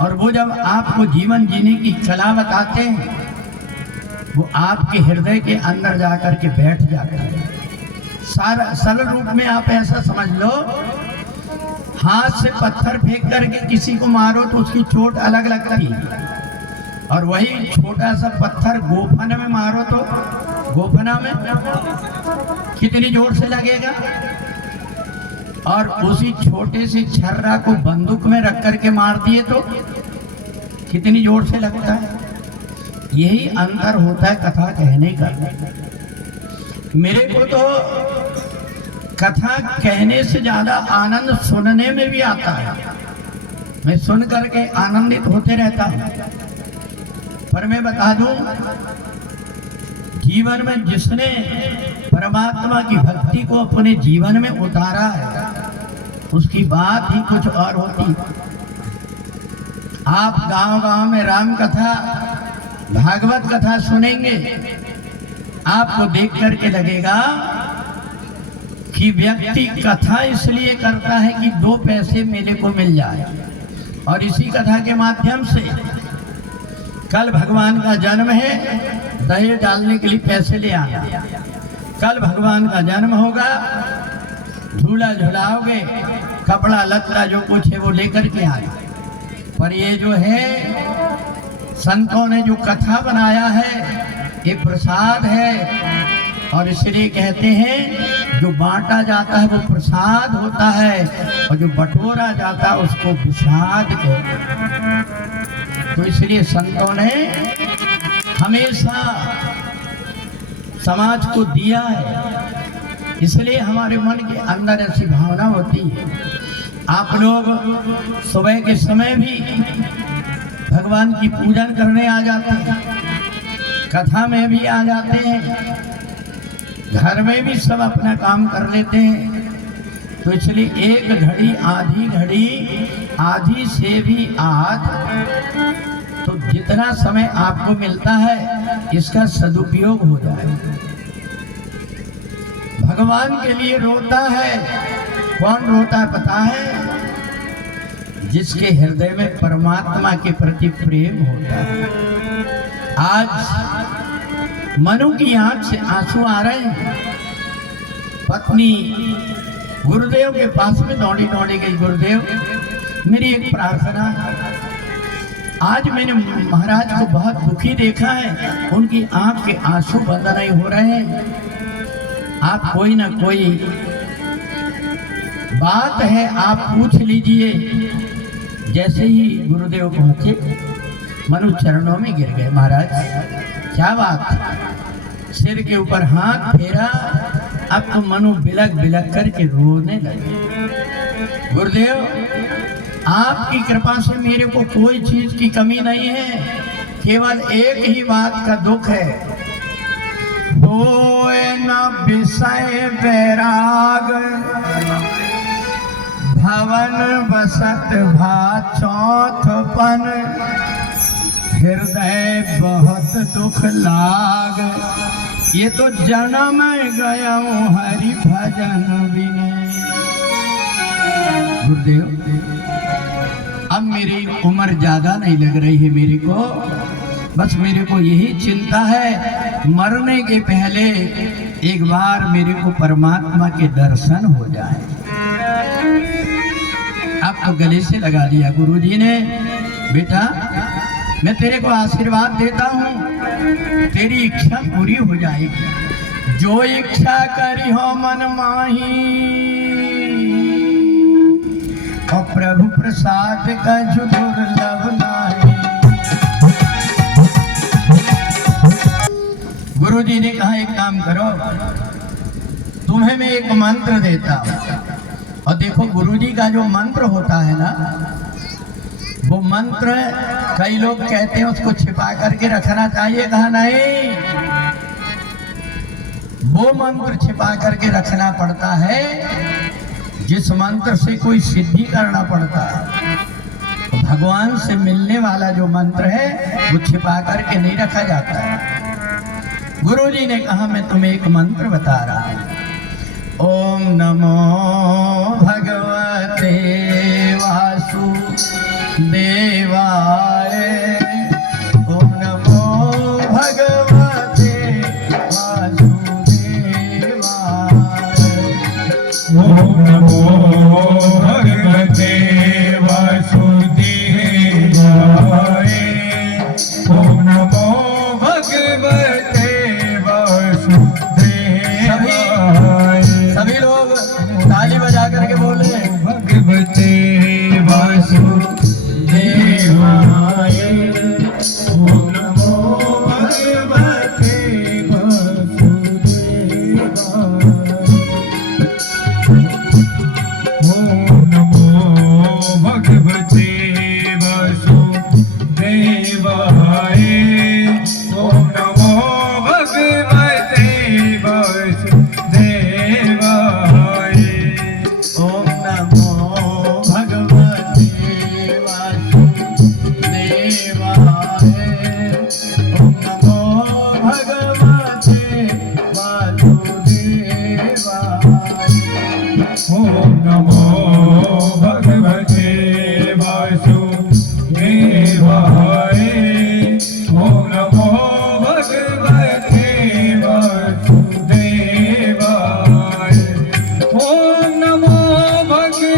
और वो जब आपको जीवन जीने की कला बताते हैं, वो आपके हृदय के अंदर जाकर के बैठ जाता है। सारा सरल रूप में आप ऐसा समझ लो, हाथ से पत्थर फेंक करके किसी को मारो तो उसकी चोट अलग लगती है, और वही छोटा सा पत्थर गोफन में मारो तो गोफना में कितनी जोर से लगेगा, और उसी छोटे से छर्रा को बंदूक में रख करके मार दिए तो कितनी जोर से लगता है। यही अंतर होता है कथा कहने का। मेरे को तो कथा कहने से ज्यादा आनंद सुनने में भी आता है। मैं सुन करके आनंदित होते रहता हूं। पर मैं बता दूं, जीवन में जिसने परमात्मा की भक्ति को अपने जीवन में उतारा है, उसकी बात ही कुछ और होती। आप गांव-गांव में राम कथा, भागवत कथा सुनेंगे, आपको देख करके लगेगा कि व्यक्ति कथा इसलिए करता है कि 2 पैसे मेरे को मिल जाए, और इसी कथा के माध्यम से कल भगवान का जन्म है, दही डालने के लिए पैसे ले आना। कल भगवान का जन्म होगा, झूला झुलाओगे, कपड़ा लत्ता जो कुछ है वो लेकर के आए। पर ये जो है संतों ने जो कथा बनाया है ये प्रसाद है, और इसलिए कहते हैं जो बांटा जाता है वो प्रसाद होता है, और जो बटोरा जाता है उसको विषाद कहते हैं। तो इसलिए संतों ने हमेशा समाज को दिया है, इसलिए हमारे मन के अंदर ऐसी भावना होती है। आप लोग सुबह के समय भी भगवान की पूजन करने आ जाते हैं, कथा में भी आ जाते हैं, घर में भी सब अपना काम कर लेते हैं। तो इसलिए एक घड़ी आधी से भी आध, तो जितना समय आपको मिलता है इसका सदुपयोग हो जाए। भगवान के लिए रोता है। कौन रोता है पता है? जिसके हृदय में परमात्मा के प्रति प्रेम होता है। आज मनु की आंख से आंसू आ रहे हैं। पत्नी गुरुदेव के पास में दौड़ी गई, गुरुदेव मेरी एक प्रार्थना है। आज मैंने महाराज को बहुत दुखी देखा है, उनकी आंख के आंसू बंद नहीं हो रहे हैं। आप कोई ना कोई बात है आप पूछ लीजिए। जैसे ही गुरुदेव पहुंचे मनु चरणों में गिर गए। महाराज क्या बात? सिर के ऊपर हाथ फेरा, अब तो मनु बिलक बिलक करके रोने लगे। गुरुदेव आपकी कृपा से मेरे को कोई चीज की कमी नहीं है, केवल एक ही बात का दुख है। होए न विषय बैराग, भवन बसत भा चौथपन, हृदय बहुत दुख लाग, ये तो जन्म गया हरि भजन बिने। गुरुदेव अब मेरी उम्र ज्यादा नहीं लग रही है मेरे को, बस मेरे को यही चिंता है मरने के पहले एक बार मेरे को परमात्मा के दर्शन हो जाए। अब तो गले से लगा दिया गुरुजी ने। बेटा मैं तेरे को आशीर्वाद देता हूँ, तेरी इच्छा पूरी हो जाएगी। जो इच्छा करी हो मन माही, और प्रभु प्रसाद का जो दुर्लभ नाही। गुरुजी ने कहा एक काम करो, तुम्हें मैं एक मंत्र देता हूँ। और देखो गुरुजी का जो मंत्र होता है ना, वो मंत्र कई लोग कहते हैं उसको छिपा करके रखना चाहिए। कहा नहीं, वो मंत्र छिपा करके रखना पड़ता है जिस मंत्र से कोई सिद्धि करना पड़ता है। तो भगवान से मिलने वाला जो मंत्र है वो छिपा करके नहीं रखा जाता है। गुरुजी ने कहा मैं तुम्हें एक मंत्र बता रहा हूं। ओम नमो भगवते वासुदेवाय, ओम नमो भगवते वासुदेवाय, ओम नमो भगवते वासुदेवाय, ओम नमो भगवते वासुदेवाय। सभी लोग ताली बजा करके बोले भगवते वासुदेवाय, ओम नमो भगवते वासुदेवाय, ओम नमो भगवते वासुदेवाय, ओम नमो भगवते वासुदेवाय, ओम नमो भगवते वासुदेवाय, ओम नमो भगवते वासुदेवाय, ओम नमो भगवते वासुदेवाय, ओम नमो भगवते वासुदेवाय, ओम नमो भगवते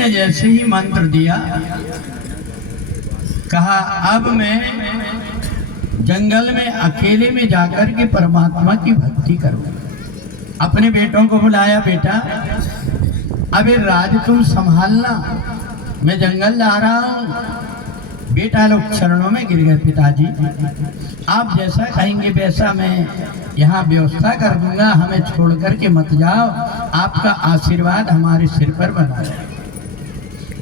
ने जैसे ही मंत्र दिया, कहा अब मैं जंगल में अकेले में जाकर के परमात्मा की भक्ति करूंगा। अपने बेटों को बुलाया, बेटा अबे राज तुम संभालना, मैं जंगल जा रहा हूँ। बेटा लोग चरणों में गिर गए, पिताजी आप जैसा कहेंगे वैसा मैं यहाँ व्यवस्था कर दूंगा, हमें छोड़ करके मत जाओ, आपका आशीर्वाद हमारे सिर पर बना रहे।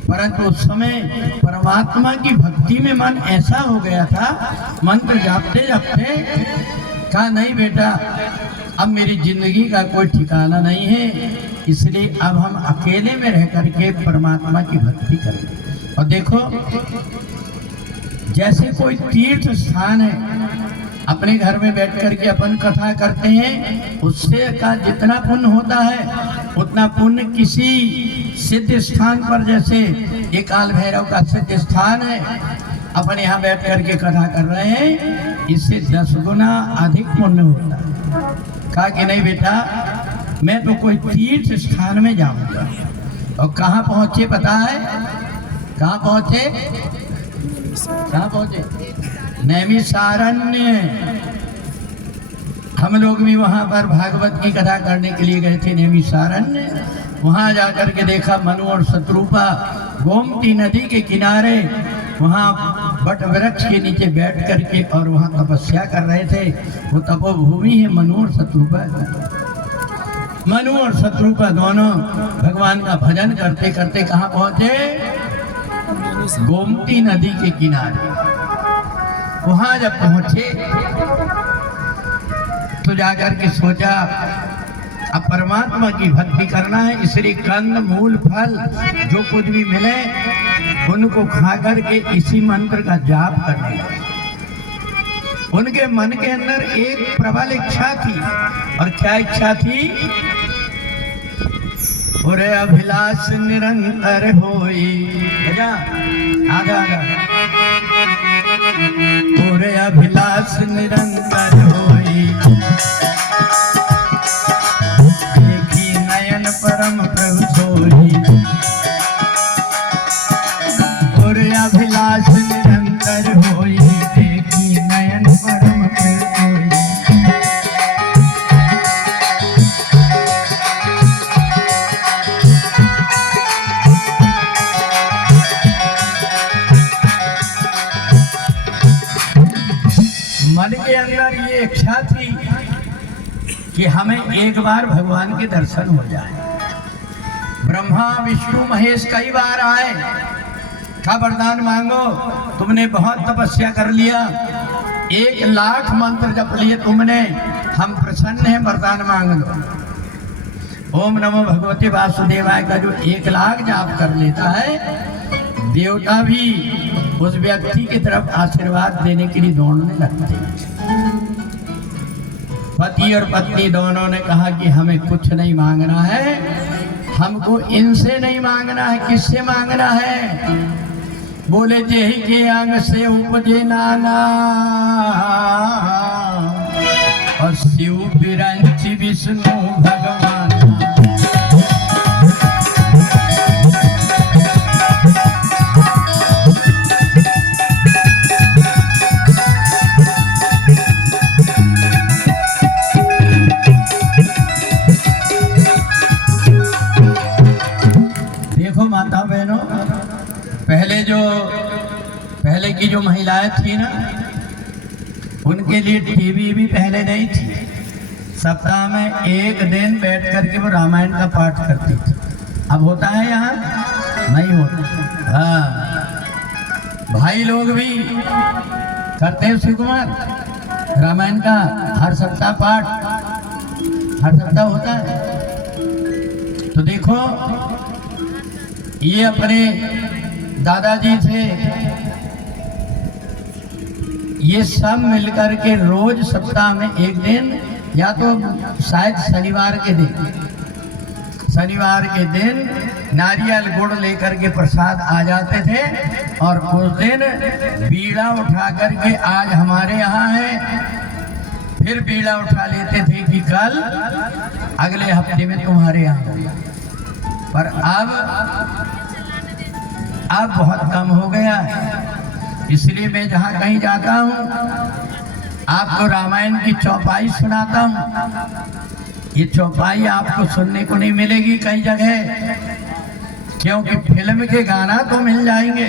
परंतु उस समय परमात्मा की भक्ति में मन ऐसा हो गया था, मंत्र जापते जापते कहा नहीं बेटा अब मेरी जिंदगी का कोई ठिकाना नहीं है, इसलिए अब हम अकेले में रह करके परमात्मा की भक्ति करें। और देखो जैसे कोई तीर्थ स्थान है, अपने घर में बैठ करके अपन कथा करते हैं, उससे का जितना पुण्य होता है उतना पुण्य किसी सिद्ध स्थान पर, जैसे ये काल भैरव का सिद्ध स्थान है, अपन यहाँ बैठ करके कथा कर रहे हैं, इससे 10 गुना अधिक पुण्य होता है। कहा कि नहीं बेटा मैं तो कोई तीर्थ स्थान में जाऊंगा। और कहाँ पहुंचे पता है? कहाँ पहुंचे? कहाँ पहुंचे? नैमिषारण्य। हम लोग भी वहां पर भागवत की कथा करने के लिए गए थे नैमिषारण्य। वहां जाकर के देखा मनु और शत्रुपा गोमती नदी के किनारे वहां बट वृक्ष के नीचे बैठ करके और वहां तपस्या कर रहे थे। वो तपोभूमि है मनु और शत्रुपा। मनु और शत्रुपा दोनों भगवान का भजन करते करते कहाँ पहुंचे? गोमती नदी के किनारे। वहां जब पहुंचे तो जाकर के सोचा अब परमात्मा की भक्ति करना है, इसलिए कंद मूल फल जो कुछ भी मिले उनको खा करके इसी मंत्र का जाप करने लगे। उनके मन के अंदर एक प्रबल इच्छा थी। और क्या इच्छा थी? और अभिलाष निरंतर होई। आजा आजा आजा। और अभिलाष निरंतर होई, देखी नयन परम प्रभु सोई। और अभिलाष निरंतर होई, देखी नयन परम प्रभु सोई। मन के अंदर ये इच्छा थी कि हमें एक बार भगवान के दर्शन हो जाए। ब्रह्मा विष्णु महेश कई बार आए, का वरदान मांगो, तुमने बहुत तपस्या कर लिया, 1 लाख मंत्र जप लिए तुमने, हम प्रसन्न हैं, वरदान मांग लो। ओम नमो भगवते वासुदेवाय का जो 1 लाख जाप कर लेता है, देवता भी उस व्यक्ति की तरफ आशीर्वाद देने के लिए दौड़ने लगते हैं। पति और पत्नी दोनों ने कहा कि हमें कुछ नहीं मांगना है, हमको इनसे नहीं मांगना है। किससे मांगना है? बोले जेहि के अंग से उपजे नाना, और शिव बिरंच विष्णु भगवान। माता बहनों, पहले की जो महिलाएं थी ना, उनके लिए टीवी भी पहले नहीं थी। सप्ताह में 1 दिन बैठ करके वो रामायण का पाठ करती थी। अब होता है यहाँ? नहीं होता। हाँ, भाई लोग भी करते हैं शिव कुमार रामायण का हर सप्ताह पाठ, हर सप्ताह होता है। तो देखो ये अपने दादाजी थे, ये सब मिलकर के रोज सप्ताह में 1 दिन, या तो शायद शनिवार के दिन नारियल गुड़ लेकर के प्रसाद आ जाते थे। और उस दिन बीड़ा उठा करके आज हमारे यहाँ है, फिर बीड़ा उठा लेते थे कि कल अगले हफ्ते में तुम्हारे यहाँ। पर अब अब बहुत कम हो गया है, इसलिए मैं जहाँ कहीं जाता हूँ आपको रामायण की चौपाई सुनाता हूँ। ये चौपाई आपको सुनने को नहीं मिलेगी कई जगह, क्योंकि फिल्म के गाना तो मिल जाएंगे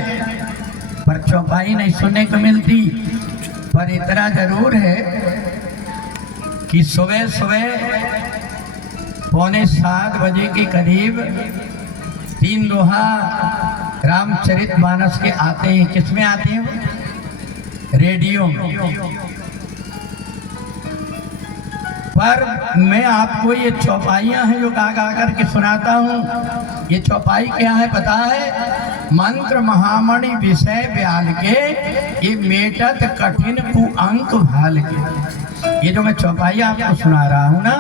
पर चौपाई नहीं सुनने को मिलती। पर इतना जरूर है कि सुबह सुबह 6:45 बजे के करीब 3 दोहा रामचरितमानस के आते हैं। किसमें आते हैं? रेडियो में। पर मैं आपको ये चौपाइयाँ हैं जो गा गा करके सुनाता हूँ। ये चौपाई क्या है पता है? मंत्र महामणि विषय ब्याल के, ये मेटत कठिन कुअंक भाल के। ये जो मैं चौपाई आपको सुना रहा हूँ ना,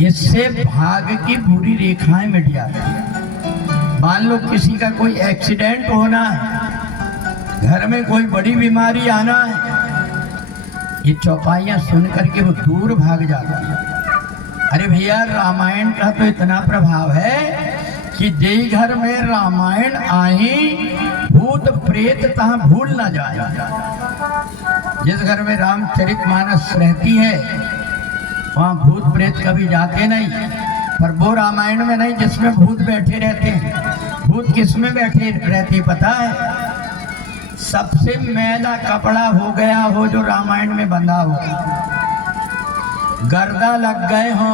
इससे भाग की बुरी रेखाएं मिट जाती हैं। मान लो किसी का कोई एक्सीडेंट होना है, घर में कोई बड़ी बीमारी आना है, ये चौपाइयाँ सुन करके वो दूर भाग जाता है। अरे भैया, रामायण का तो इतना प्रभाव है कि जे घर में रामायण आई भूत प्रेत तहाँ भूल ना जाए। जिस घर में रामचरितमानस रहती है वहाँ भूत प्रेत कभी जाते नहीं। पर वो रामायण में नहीं जिसमें भूत बैठे रहते हैं। भूत किस में बैठे रहते पता है? सबसे मैला कपड़ा हो गया हो जो रामायण में बंधा हो, गर्दा लग गए हो,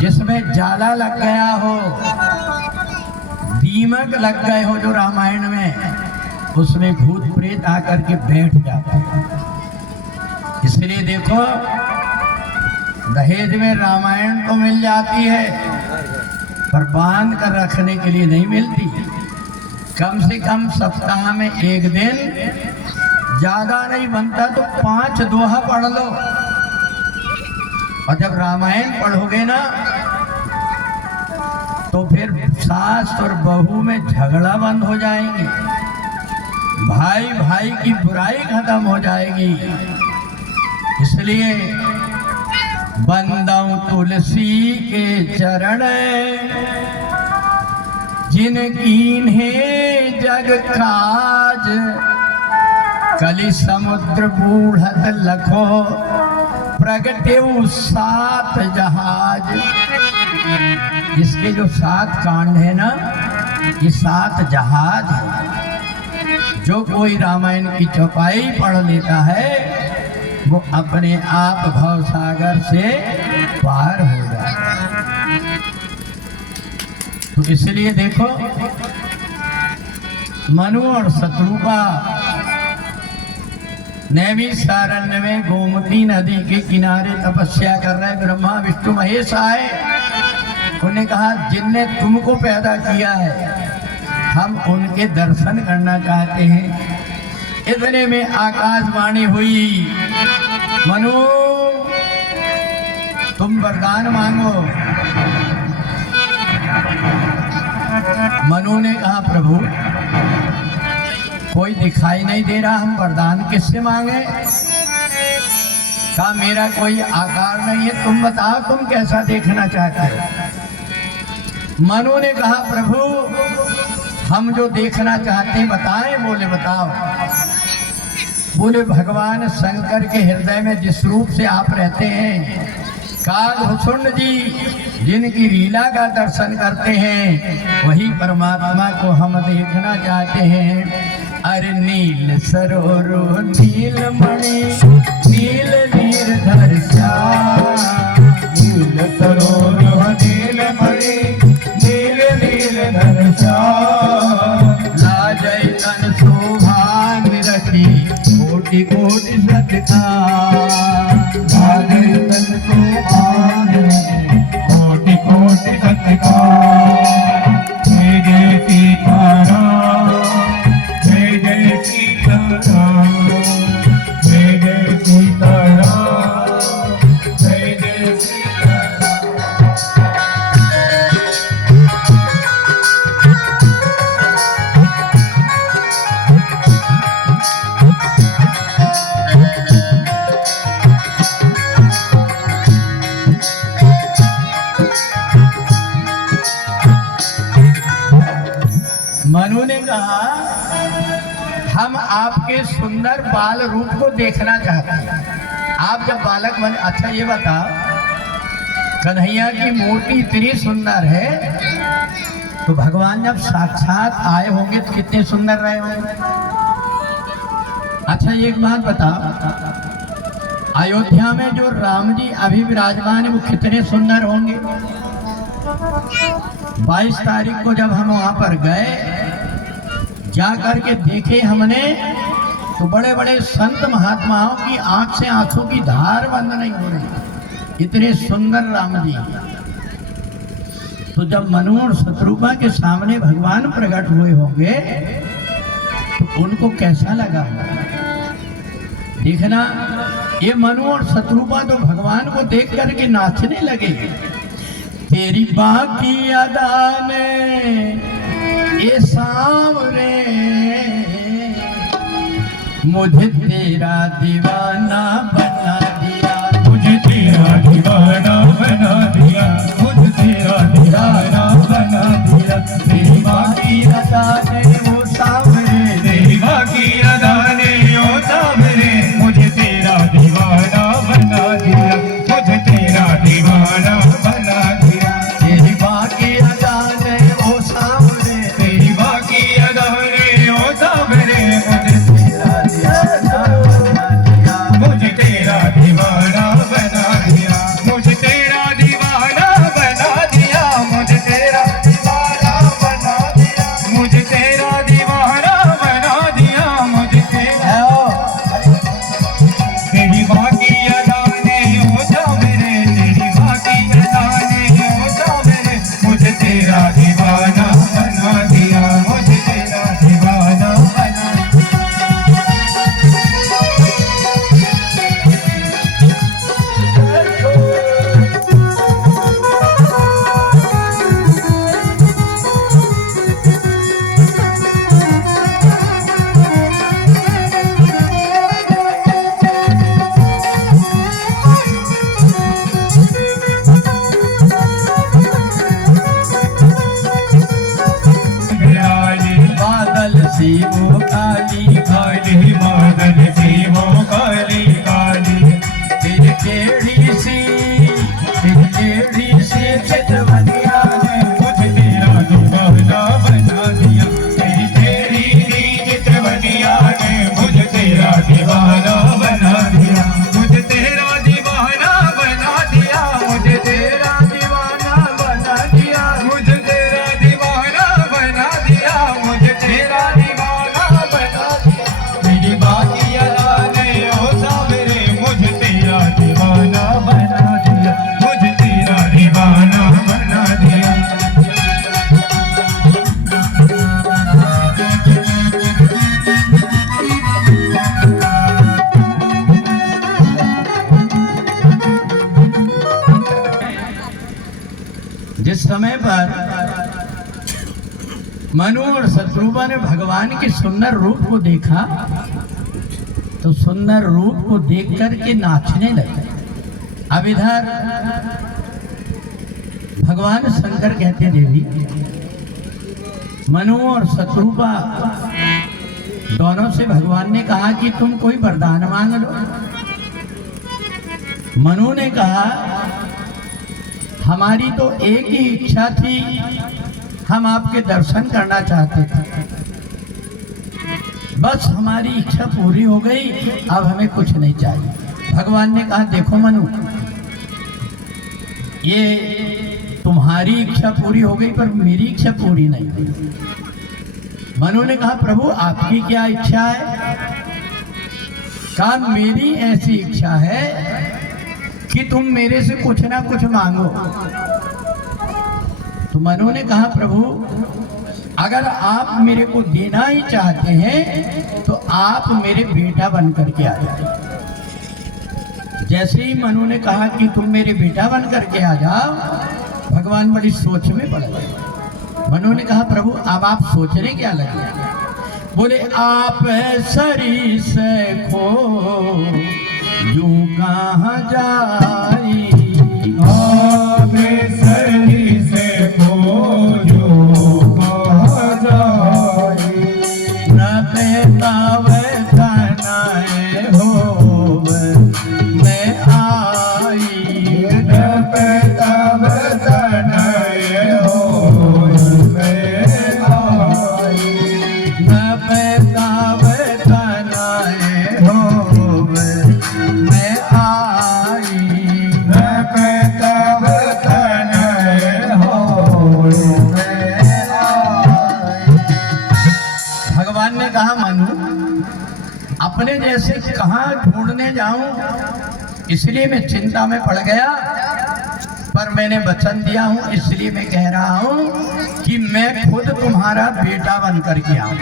जिसमें जाला लग गया हो, दीमक लग गए हो जो रामायण में, उसमें भूत प्रेत आकर के बैठ जाते हैं। इसलिए देखो, दहेज में रामायण तो मिल जाती है पर बांध कर रखने के लिए नहीं मिलती। कम से कम सप्ताह में एक दिन, ज्यादा नहीं बनता तो 5 दोहा पढ़ लो। और जब रामायण पढ़ोगे ना तो फिर सास और बहू में झगड़ा बंद हो जाएंगे, भाई भाई की बुराई खत्म हो जाएगी। इसलिए बंदौ तुलसी के चरण, जिन कीन्हे जग काज, कलि समुद्र बूढ़त लखो, प्रगटेउ 7 जहाज। इसके जो 7 कांड है ना, ये 7 जहाज है। जो कोई रामायण की चौपाई पढ़ लेता है वो अपने आप भव सागर से पार हो जाए। तो इसलिए देखो, मनु और शत्रुपा नैमिषारण्य में गोमती नदी के किनारे तपस्या कर रहे। ब्रह्मा विष्णु महेश आए, उन्होंने कहा जिनने तुमको पैदा किया है हम उनके दर्शन करना चाहते हैं। इतने में आकाशवाणी हुई, मनु तुम वरदान मांगो। मनु ने कहा प्रभु कोई दिखाई नहीं दे रहा, हम वरदान किससे मांगे? कहा मेरा कोई आकार नहीं है, तुम बताओ तुम कैसा देखना चाहते हो। मनु ने कहा प्रभु हम जो देखना चाहते हैं बताएं। बोले बताओ। बोले भगवान शंकर के हृदय में जिस रूप से आप रहते हैं, कालभूषुंड जी जिनकी लीला का दर्शन करते हैं, वही परमात्मा को हम देखना चाहते हैं। अरे नील सरोरो नील मणि, नील नीरधर श्याम, नील सरोरो नील मणि, नील नीरधर श्याम, लाजै तन शोभा निरखी, कोटि कोटि सत्कार, लाजै तन शोभा निरखी, कोटि कोटि सत्कार। जय जय सीताराम, जय जय सीताराम, जय जय कहा हम आपके सुंदर बाल रूप को देखना चाहते हैं। आप जब बालक बने, अच्छा ये बताओ कन्हैया की मूर्ति इतनी सुंदर है तो भगवान जब साक्षात आए होंगे तो कितने सुंदर रहे होंगे। अच्छा एक बात बताओ, अयोध्या में जो राम जी अभी विराजमान है वो कितने सुंदर होंगे। 22 तारीख को जब हम वहां पर गए, जा करके देखे हमने तो बड़े बड़े संत महात्माओं की आंख से आंखों की धार बंद नहीं हो रही, इतने सुंदर राम जी। तो जब मनु और शत्रुघ्न के सामने भगवान प्रकट हुए होंगे तो उनको कैसा लगा। देखना ये मनु और शत्रुघ्न तो भगवान को देख करके नाचने लगे। तेरी बाकी अदा ने ये सामने मुझे तेरा दीवाना बना दिया, मुझे तेरा दीवाना बना दिया, मुझे तेरा दीवाना बना दिया। तेरी बाकी अदा ने वो सामने, तेरी बाकी अदा ने ओ सामने मुझे तेरा दीवाना बना दिया, मुझे तेरा दीवाना बना दिया। तेरी बाकी अदा ने वो सामने, तेरी बाकी अदा ने ओ सामने मुझे तेरा दीवाना बना दिया, मुझे तेरा दीवाना बना दिया, मुझे तेरा दीवाना बना दिया, मुझे तेरा दीवाना बना दिया, मुझे तेरा दीवाना बना दिया, मुझे तेरा। तेरी बाकी अदा ने होता मेरे, तेरी बाकी अदा ने होता मेरे, मुझे तेरा दीवाना बना दिया, मुझे तेरा दीवाना बना बादल सी वो काली काली बादल सी वो काली काली, तेरी टेढ़ी सी चितवनिया ने मुझे तेरा दीवाना बना दिया। तेरी तेरी चितवनिया ने मुझे तेरा दीवाना बना दिया, मुझे तेरा दीवाना बना दिया, मुझे तेरा दीवाना बना दिया, मुझे तेरा दीवाना बना दिया, मुझे तेरा दीवाना बना दिया। तेरी बाकी अदा ने ओ सावरे मुझे तेरा दीवाना बना दिया, मुझे तेरा दीवाना बना दिया। जिस समय पर मनु और शत्रुघ्न ने भगवान के सुंदर रूप को देखा तो सुंदर रूप को देख करके नाचने लगे। अब इधर भगवान शंकर कहते देवी मनु और शत्रुघ्न दोनों से भगवान ने कहा कि तुम कोई वरदान मांग लो। मनु ने कहा हमारी तो एक ही इच्छा थी, हम आपके दर्शन करना चाहते थे, बस हमारी इच्छा पूरी हो गई, अब हमें कुछ नहीं चाहिए। भगवान ने कहा देखो मनु, ये तुम्हारी इच्छा पूरी हो गई पर मेरी इच्छा पूरी नहीं हुई। मनु ने कहा प्रभु आपकी क्या इच्छा है। कहा मेरी ऐसी इच्छा है कि तुम मेरे से कुछ ना कुछ मांगो। तो मनु ने कहा प्रभु अगर आप मेरे को देना ही चाहते हैं तो आप मेरे बेटा बन करके आ जाओ। जैसे ही मनु ने कहा कि तुम मेरे बेटा बन करके आ जाओ, भगवान बड़ी सोच में पड़ गए। मनु ने कहा प्रभु अब आप सोचने क्या लगे। बोले आप सरी से खो यूं कहाँ जाई, आप सरी से खो यूं कहाँ जाई, मैं जैसे कहाँ ढूंढने जाऊं, इसलिए मैं चिंता में पड़ गया। पर मैंने वचन दिया हूं, इसलिए मैं कह रहा हूं कि मैं खुद तुम्हारा बेटा बन करके आऊं।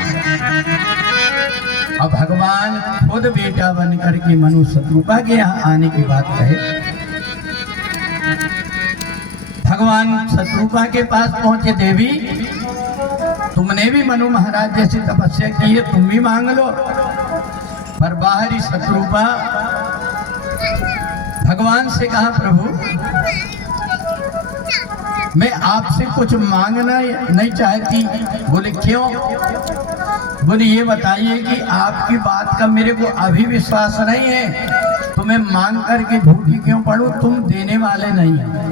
अब भगवान खुद बेटा बन करके मनु शत्रुपा के यहाँ आने की बात कहे। भगवान शत्रुपा के पास पहुंचे, देवी तुमने भी मनु महाराज जैसी तपस्या की है, तुम भी मांग लो। पर बाहरी शत्रुपा भगवान से कहा, प्रभु मैं आपसे कुछ मांगना नहीं चाहती। बोले क्यों? बोले ये बताइए कि आपकी बात का मेरे को अभी विश्वास नहीं है, तो मैं मांग करके झूठी क्यों पढ़ूं? तुम देने वाले नहीं हैं।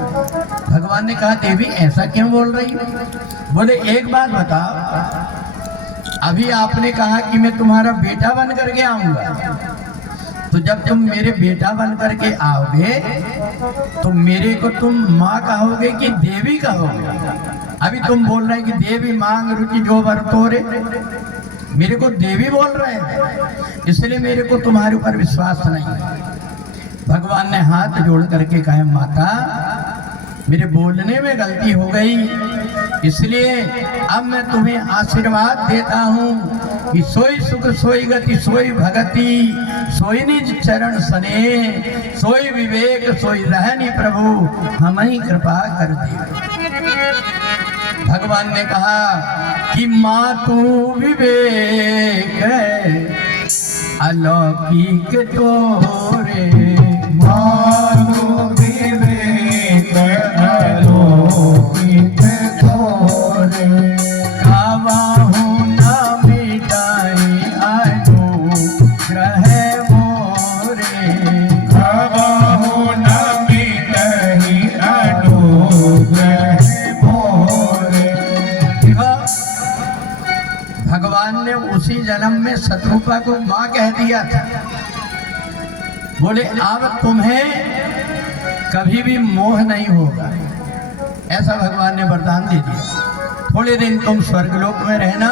भगवान ने कहा, देवी ऐसा क्यों बोल रही? बोले एक बात बताओ, अभी आपने कहा कि मैं तुम्हारा बेटा बन करके आऊंगा, तो जब तुम मेरे बेटा बन करके आओगे तो मेरे को तुम माँ कहोगे कि देवी कहोगे? अभी तुम बोल रहे कि देवी मांग रुचि जो वर तोरे, मेरे को देवी बोल रहे हैं, इसलिए मेरे को तुम्हारे ऊपर विश्वास नहीं है। भगवान ने हाथ जोड़ करके कहा, माता मेरे बोलने में गलती हो गई, इसलिए अब मैं तुम्हें आशीर्वाद देता हूँ कि सोई सुख सोई गति सोई भगति सोई निज चरण सने सोई विवेक सोई रहनी प्रभु हम ही कृपा कर दे। भगवान ने कहा कि माँ तू विवेक अलौकिक तोरे, माँ तू विवेक अलौकिक तोरे, गावाहू न मिटाई अनुग्रह मोरे, गावाहू न मिटाई अनुग्रह मोरे। भगवान ने उसी जन्म में शत्रुपा को माँ कह दिया था। बोले अब तुम्हें कभी भी मोह नहीं होगा, ऐसा भगवान ने वरदान दे दिया। थोड़े दिन तुम स्वर्गलोक में रहना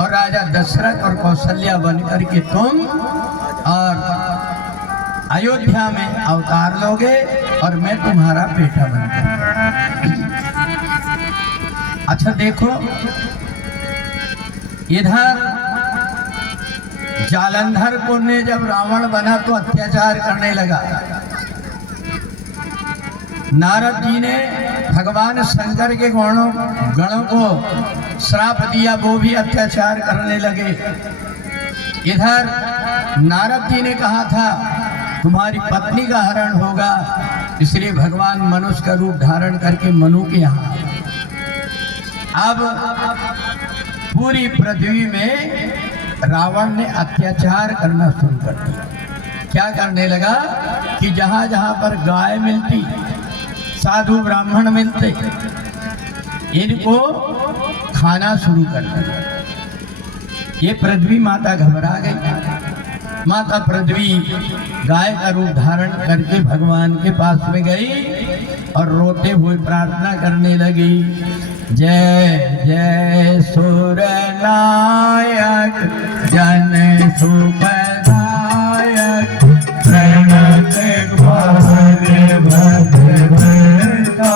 और राजा दशरथ और कौशल्या बन करके तुम और अयोध्या में अवतार लोगे और मैं तुम्हारा बेटा बनूंगा। अच्छा देखो, इधर जालंधर को ने जब रावण बना तो अत्याचार करने लगा। नारद जी ने भगवान शंकर के गणों को श्राप दिया, वो भी अत्याचार करने लगे। इधर नारद जी ने कहा था तुम्हारी पत्नी का हरण होगा, इसलिए भगवान मनुष्य का रूप धारण करके मनु के यहाँ। अब पूरी पृथ्वी में रावण ने अत्याचार करना शुरू कर दिया। क्या करने लगा कि जहां जहां पर गाय मिलती, साधु ब्राह्मण मिलते, इनको खाना शुरू कर दिया। ये पृथ्वी माता घबरा गई। माता पृथ्वी गाय का रूप धारण करके भगवान के पास में गई और रोते हुए प्रार्थना करने लगी, जय जय सुर नायक जन सुखदायक प्रणत भार भद्रता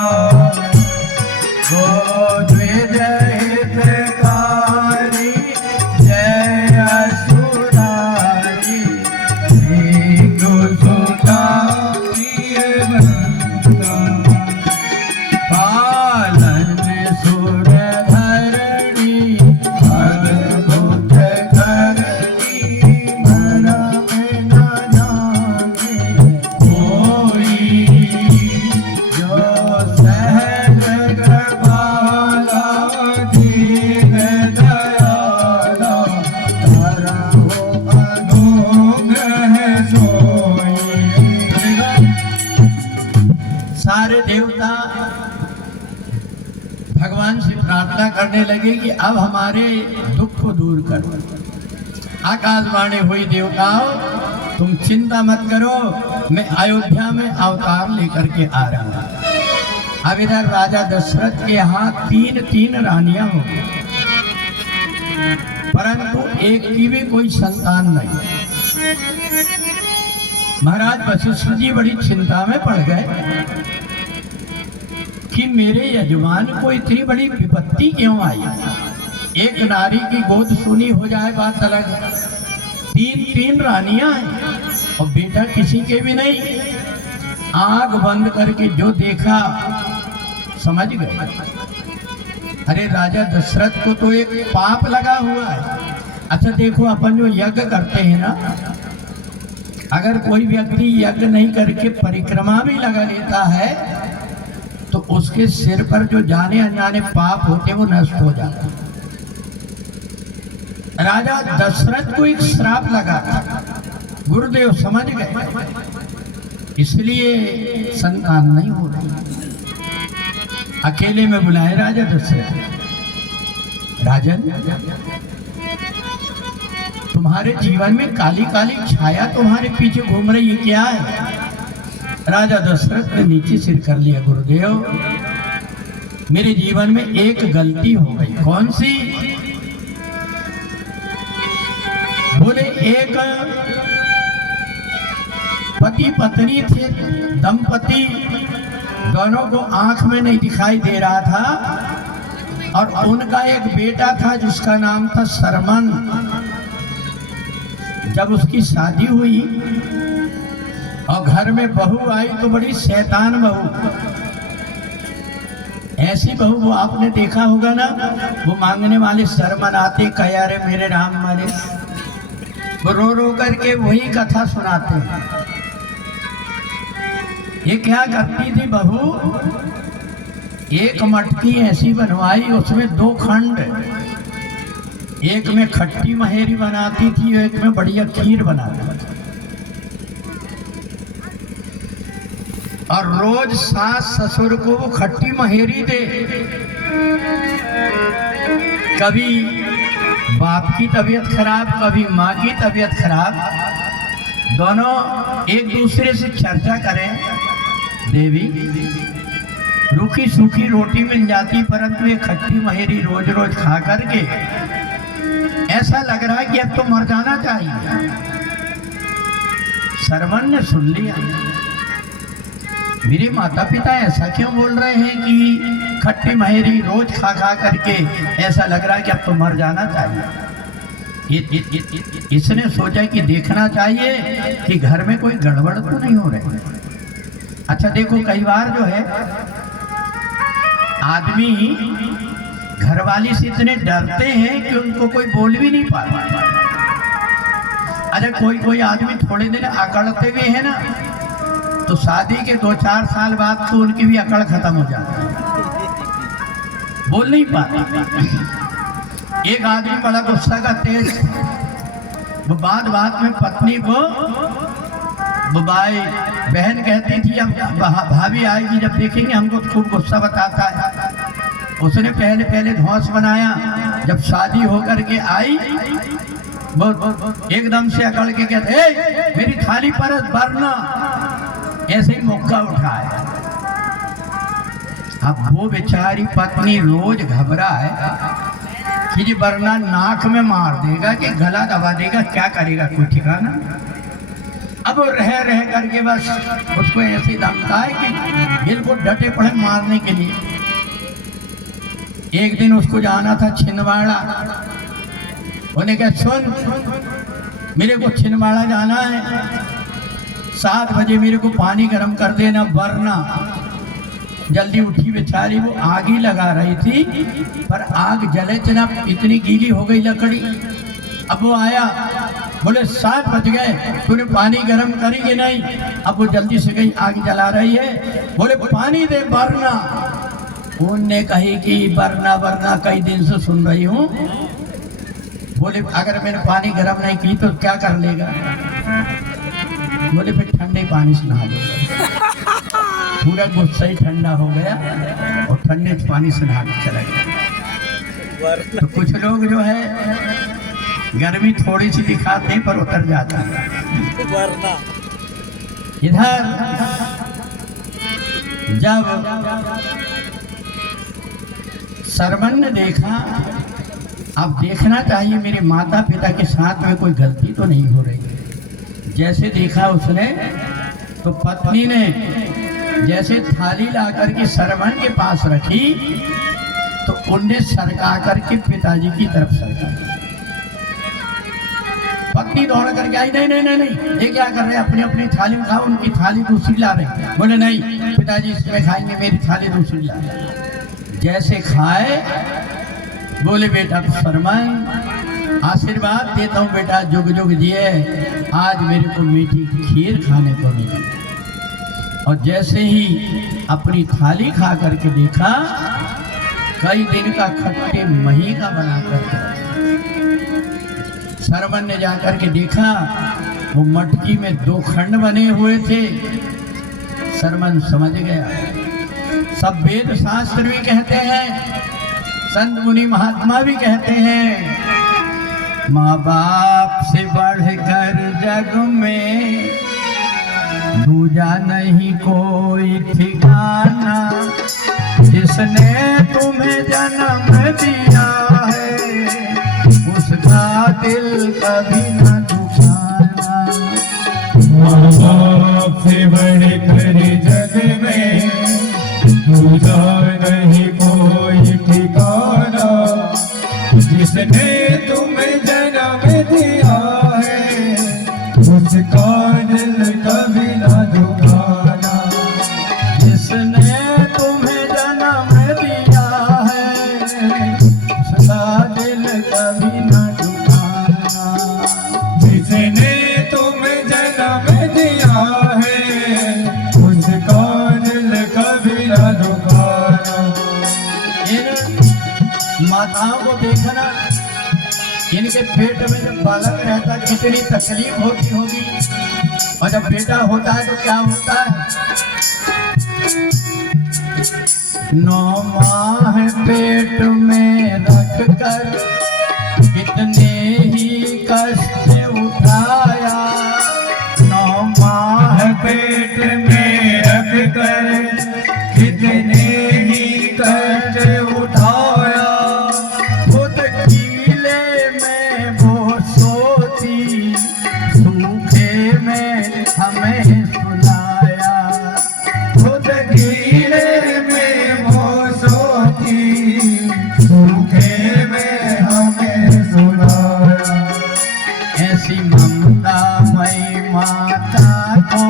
गोद्विज हितकारी जय असुरारी हिंदू सुता सारे देवता भगवान से प्रार्थना करने लगे कि अब हमारे दुख को दूर करो। आकाशवाणी हुई, देवताओं तुम चिंता मत करो, मैं अयोध्या में अवतार लेकर के आ रहा हूं। अब इधर राजा दशरथ के यहाँ तीन रानियां हो गई, परंतु एक की भी कोई संतान नहीं। महाराज वशिष्ठ जी बड़ी चिंता में पड़ गए कि मेरे यजमान को इतनी बड़ी विपत्ति क्यों आई। एक नारी की गोद सुनी हो जाए बात अलग है, तीन रानियां हैं और बेटा किसी के भी नहीं। आंख बंद करके जो देखा समझ गए। अरे राजा दशरथ को तो एक पाप लगा हुआ है। अच्छा देखो, अपन जो यज्ञ करते हैं ना, अगर कोई व्यक्ति यज्ञ नहीं करके परिक्रमा भी लगा लेता है तो उसके सिर पर जो जाने अनजाने पाप होते वो नष्ट हो जाते। राजा दशरथ को एक श्राप लगा था, गुरुदेव समझ गए, इसलिए संतान नहीं हो रही। अकेले में बुलाए राजा दशरथ, राजन तुम्हारे जीवन में काली काली छाया तुम्हारे पीछे घूम रही है, क्या है? राजा दशरथ ने नीचे सिर कर लिया, गुरुदेव मेरे जीवन में एक गलती हो गई। कौन सी? बोले एक पति पत्नी थे, दंपति, दोनों को आंख में नहीं दिखाई दे रहा था और उनका एक बेटा था जिसका नाम था सरमन। जब उसकी शादी हुई और घर में बहू आई तो बड़ी शैतान बहू, ऐसी बहू वो आपने देखा होगा ना, वो मांगने वाले सरमन आते, कह अरे मेरे राम वाले, वो रो रो करके वही कथा सुनाते हैं। ये क्या करती थी बहू, एक मटकी ऐसी बनवाई, उसमें 2 खंड, एक में खट्टी महेरी बनाती थी, एक में बढ़िया खीर बनाती थी। और रोज सास ससुर को वो खट्टी महेरी दे। कभी बाप की तबीयत खराब, कभी माँ की तबीयत खराब, दोनों एक दूसरे से चर्चा करें। देवी रूखी सूखी रोटी मिल जाती, परंतु ये खट्टी महेरी रोज रोज खा करके ऐसा लग रहा है कि अब तो मर जाना चाहिए। सरमन ने सुन लिया, मेरे माता पिता ऐसा क्यों बोल रहे हैं कि खट्टी महेरी रोज खा खा करके ऐसा लग रहा है कि अब तो मर जाना चाहिए। इसने सोचा कि देखना चाहिए कि घर में कोई गड़बड़ तो नहीं हो रही। अच्छा देखो, कई बार जो है आदमी घरवाली से इतने डरते हैं कि उनको कोई बोल भी नहीं पाता। अरे कोई आदमी थोड़े दिन अकड़ते भी है ना, तो शादी के 2-4 साल बाद तो उनकी भी अकड़ खत्म हो जाती है, बोल नहीं पाता। एक आदमी बड़ा गुस्सा का तेज, वो बात में पत्नी को बुबाई बहन कहती थी, अब भाभी आएगी जब देखेंगे हमको खूब गुस्सा बताता है। उसने पहले धौंस बनाया, जब शादी होकर के आई वो एकदम से अकड़ के कहते मेरी थाली पर भरना, ऐसे ही मौका उठाया। अब वो बेचारी पत्नी रोज घबरा है कि वरना नाक में मार देगा कि गला दबा देगा, क्या करेगा कोई ठिकाना। अब रह करके बस उसको ऐसे धमका है कि बिल्कुल डटे पड़े मारने के लिए। एक दिन उसको जाना था छिंदवाड़ा, उन्हें कहा सुन मेरे को छिंदवाड़ा जाना है, 7 बजे मेरे को पानी गर्म कर देना, वरना। जल्दी उठी बेचारी, वो आग ही लगा रही थी, पर आग जले चला, इतनी गीली हो गई लकड़ी। अब वो आया, बोले 7 बज गए, तूने पानी गर्म करी कि नहीं? अब वो जल्दी से गई, आग जला रही है, बोले पानी दे वरना। उनने कही कि वरना कई दिन से सुन रही हूँ। बोले अगर मैंने पानी गर्म नहीं की तो क्या कर लेगा? बोले फिर ठंडे पानी से नहा लेगा। पूरा गुस्सा ही ठंडा हो गया और ठंडे पानी से नहा के चला गया। तो कुछ लोग जो है गर्मी थोड़ी सी दिखाते हैं पर उतर जाता है। इधर जब सरमन ने देखा, अब देखना चाहिए मेरे माता पिता के साथ में कोई गलती तो नहीं हो रही। जैसे देखा उसने तो पत्नी ने जैसे थाली ला करके सरवण के पास रखी तो उनने सरका करके पिताजी की तरफ सरका। पत्नी दौड़ करके आई, नहीं नहीं नहीं नहीं, ये क्या कर रहे हैं, अपनी अपनी थाली में खाओ। उनकी थाली दूसरी ला रहे। बोले नहीं पिताजी इसमें खाएंगे, मेरी थाली दूसरी ला रहे। जैसे खाए बोले बेटा शर्मन आशीर्वाद देता हूँ बेटा, जुग जुग जिए, आज मेरे को मीठी खीर खाने को मिली। और जैसे ही अपनी थाली खा करके देखा कई दिन का खट्टे मही का बना करके, शर्मन ने जाकर के देखा वो मटकी में 2 खंड बने हुए थे। शर्मन समझ गया। सब वेद शास्त्र भी कहते हैं, संत मुनि महात्मा भी कहते हैं, माँ बाप से बढ़कर जग में दूजा नहीं कोई ठिकाना। जिसने तुम्हें जन्म दिया है उसका दिल कभी न दुखाना। माँ बाप से बढ़कर जग में दूजा नहीं कोई ठिकाना। जिसने तुम्हें जन्म दिया है उसका दिल कभी न दुखाना। जिसने तुम्हें जन्म दिया है उसका दिल कभी न दुखाना। जिसने तुम्हें जन्म दिया है उसका दिल कभी न दुखाना। इन माताओं को देखना, इनके पेट में जब बालक रहता कितनी तकलीफ होती होगी, और जब बेटा होता है तो क्या होता है। 9 माह पेट में रख कर कितने ही कष्ट उठाया। 9 माह पेट में रख कर कितने ही कष्ट उठाया। खुद कीले में वो सोती, सूखे में हमें सुलाया। खुद कीले में वो सोती, सूखे में हमें सुलाया। ऐसी ममता मई माता को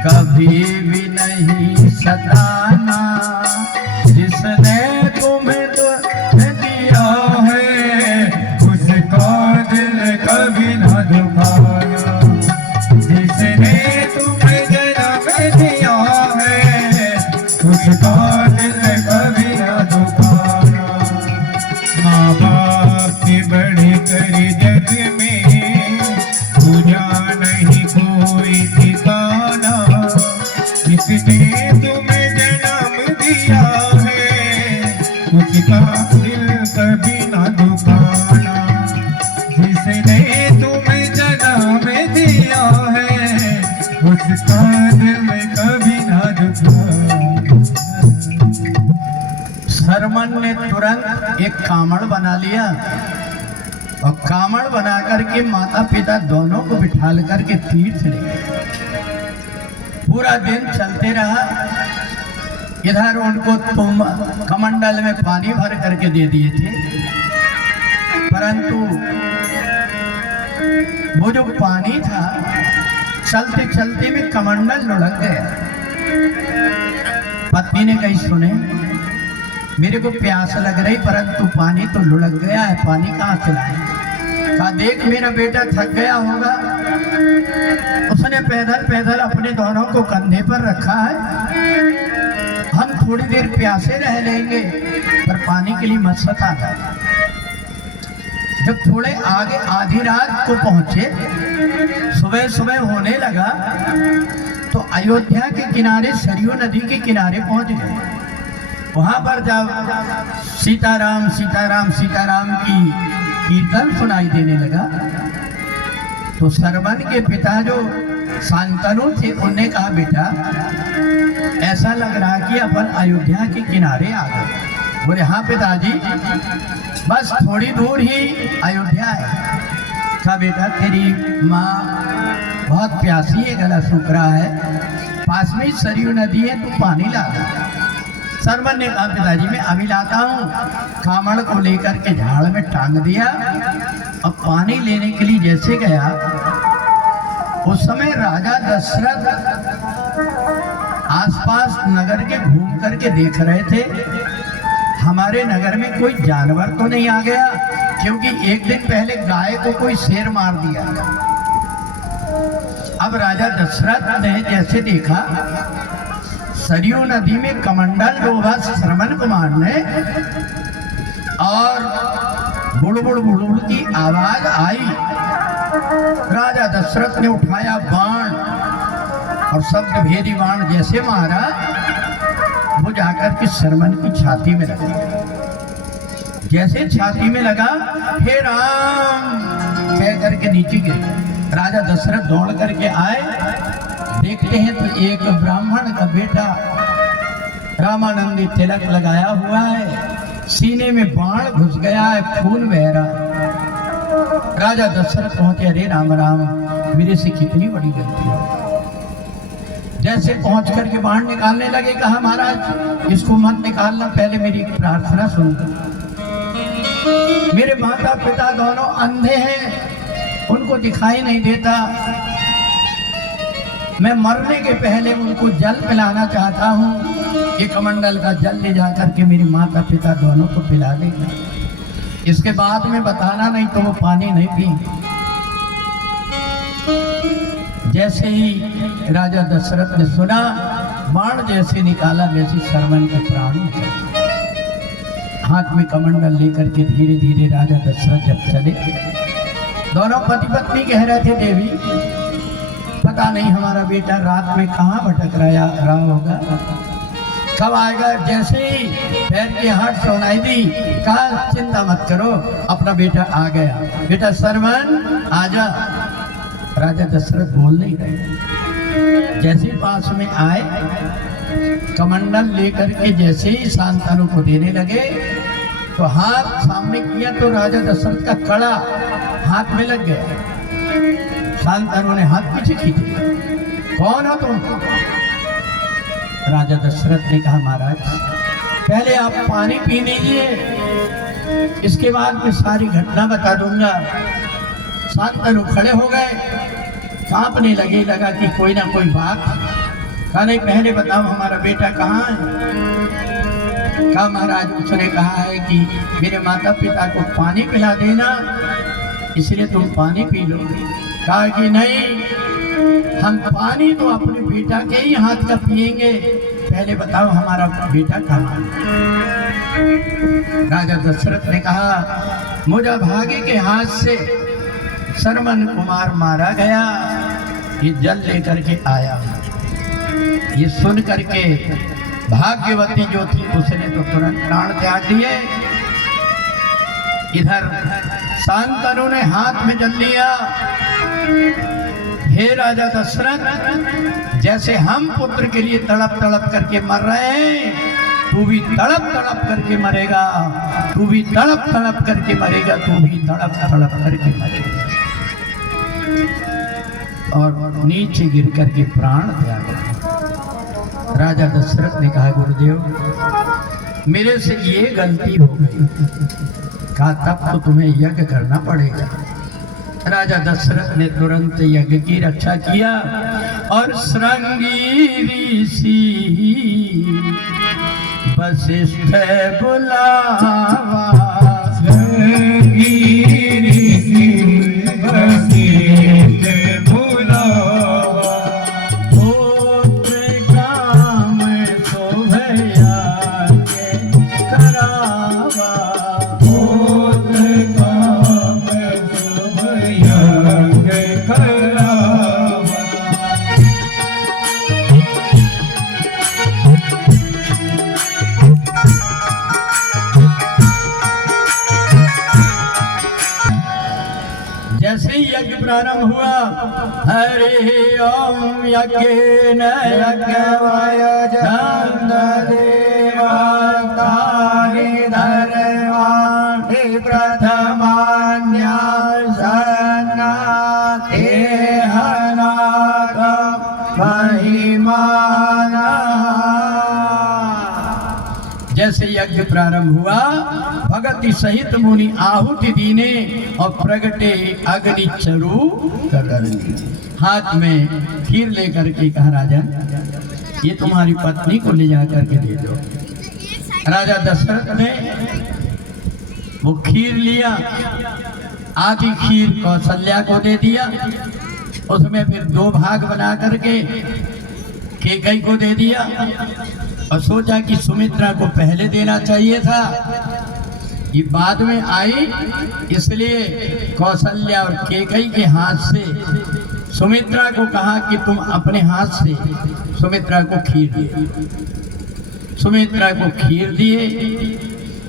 कभी भी नहीं सताना। जिसने तुम्हें तो दिया है उसका दिल कभी न दुखाना। जिसने तुम्हें जन्म दिया है उसका दिल कभी न दुखाना। माँ बाप से बढ़कर जग में पूजा नहीं कोई ठिकाना। जिसने तुम्हें जन्म दिया है उसका दिल कभी न दुखाना। जिसने तुम्हें जन्म दिया है उसका दिल कभी न दुखाना। शर्मन ने तुरंत एक कामड़ बना लिया और कामड़ बना करके माता पिता दोनों को बिठाल करके तीर्थ ले गए। पूरा दिन चलते रहा। इधर उनको तुम कमंडल में पानी भर करके दे दिए थे, परंतु वो जो पानी था चलते चलते में कमंडल लुढ़क गया। पत्नी ने कही सुने मेरे को प्यास लग रही परंतु पानी तो लुढ़क गया है, पानी कहाँ से लाए। कहा देख मेरा बेटा थक गया होगा। उसने पैदल पैदल अपने दोनों को कंधे पर रखा है, हम थोड़ी देर प्यासे रह लेंगे पर पानी के लिए मत सता। जब थोड़े आगे आधी रात को पहुंचे, सुबह सुबह होने लगा तो अयोध्या के किनारे सरयू नदी के किनारे पहुंच गए। वहां पर जब सीताराम सीताराम सीताराम की कीर्तन सुनाई देने लगा तो शर्मन के पिता जो शांतनु थे उन्होंने कहा बेटा ऐसा लग रहा कि अपन अयोध्या के किनारे आ गए। बोले हाँ पिताजी बस थोड़ी दूर ही अयोध्या है। कहा बेटा तेरी माँ बहुत प्यासी है, गला सूख रहा है, पास में ही सरयू नदी है, तू पानी ला दे। सरमन ने कहा पिताजी मैं अभी लाता हूँ। कामड़ को लेकर के झाड़ में टांग दिया। अब पानी लेने के लिए जैसे गया, उस समय राजा दशरथ आसपास नगर के घूम करके देख रहे थे हमारे नगर में कोई जानवर तो नहीं आ गया, क्योंकि एक दिन पहले गाय को कोई शेर मार दिया। अब राजा दशरथ ने जैसे देखा सरयू नदी में कमंडल डोबा श्रवण कुमार ने, और बुड़बुड़ बुड़बुड़ की आवाज आई। राजा दशरथ ने उठाया बाण और शब्द भेदी बाण जैसे मारा, वो जाकर के श्रवण की छाती में लगा। जैसे छाती में लगा, हे राम कह करके नीचे गिर। राजा दशरथ दौड़ करके आए, देखते हैं तो एक ब्राह्मण का बेटा रामानंदी तिलक लगाया हुआ है, सीने में बाण घुस गया है, खून बह रहा। राजा दशरथ पहुंचे, अरे राम राम मेरे से कितनी बड़ी गलती है। जैसे पहुंच करके बाण निकालने लगे, कहा महाराज इसको मत निकालना, पहले मेरी प्रार्थना सुन। मेरे माता पिता दोनों अंधे हैं, उनको दिखाई नहीं देता। मैं मरने के पहले उनको जल पिलाना चाहता हूँ। ये कमंडल का जल ले जाकर के मेरे माता पिता दोनों को पिला देगा। इसके बाद में बताना, नहीं तो वो पानी नहीं पी। जैसे ही राजा दशरथ ने सुना, बाण जैसे निकाला, वैसे श्रवण के प्राण निकले। हाथ में कमंडल लेकर के धीरे धीरे राजा दशरथ जब चले, दोनों पति पत्नी कह रहे थे देवी पता नहीं हमारा बेटा रात में कहाँ भटक रहा होगा, कब आएगा। जैसे ही पैर की हाथ सुनाई दी, कहा चिंता मत करो, अपना बेटा आ गया। बेटा श्रवण आजा। राजा दशरथ बोल नहीं रहे। जैसे ही पास में आए, कमंडल लेकर के जैसे ही शांतनु को देने लगे, तो हाथ सामने किया तो राजा दशरथ का कड़ा हाथ में लग गया। शांतनु ने हाथ पीछे खींच लिया। कौन हो तुम? राजा दशरथ ने कहा महाराज पहले आप पानी पी लीजिए, इसके बाद मैं सारी घटना बता दूंगा। शांतनु खड़े हो गए, कांपने लगे, लगा कि कोई ना कोई बात। कहा नहीं पहले बताओ हमारा बेटा कहाँ है। कहा महाराज उसने कहा है कि मेरे माता पिता को पानी पिला देना, इसलिए तुम पानी पी लो। कहा कि नहीं, हम पानी तो अपने बेटा के ही हाथ का पिएंगे, पहले बताओ हमारा बेटा कहाँ है। राजा दशरथ ने कहा मुझे भागे के हाथ से श्रवण कुमार मारा गया, ये जल लेकर के आया। ये सुन करके भाग्यवती जो थी उसने तो तुरंत प्राण त्याग दिए। इधर शांतनु ने हाथ में जल लिया। हे राजा दशरथ, जैसे हम पुत्र के लिए तड़प तड़प करके मर रहे हैं, तू भी तड़प तड़प करके मरेगा, तू भी तड़प तड़प करके मरेगा, तू भी तड़प तड़प करके मरेगा। और नीचे गिर करके प्राण त्याग। राजा दशरथ ने कहा गुरुदेव मेरे से ये गलती हो गई। कहा तब तो तुम्हें यज्ञ करना पड़ेगा। राजा दशरथ ने तुरंत यज्ञ की रक्षा किया और श्रृंगी ऋषि वशिष्ठ बुलावा। श्रृंगी ऋषि वशिष्ठ बुलावा, पुत्र काम शोभया के करावा। पुत्र काम शोभया के करावा। जैसे ही यज्ञ प्रारंभ हुआ, हरि ओम यज्ञेन यज्ञवाय देवानि धर्माणि प्रथमान्या माना। जैसे यज्ञ प्रारंभ हुआ, भगति सहित मुनि आहुति दीने और प्रगटे अग्नि चरु कतरनी। हाथ में खीर लेकर के कहा, राजा ये तुम्हारी पत्नी को ले जा करके दे दो। राजा दशरथ ने वो खीर लिया, आधी खीर कौशल्या को दे दिया, उसमें फिर 2 भाग बना करके कैकेयी को दे दिया और सोचा कि सुमित्रा को पहले देना चाहिए था, ये बाद में आई, इसलिए कौशल्या और कैकेयी के हाथ से सुमित्रा को कहा कि तुम अपने हाथ से सुमित्रा को खीर दिए। सुमित्रा को खीर दिए।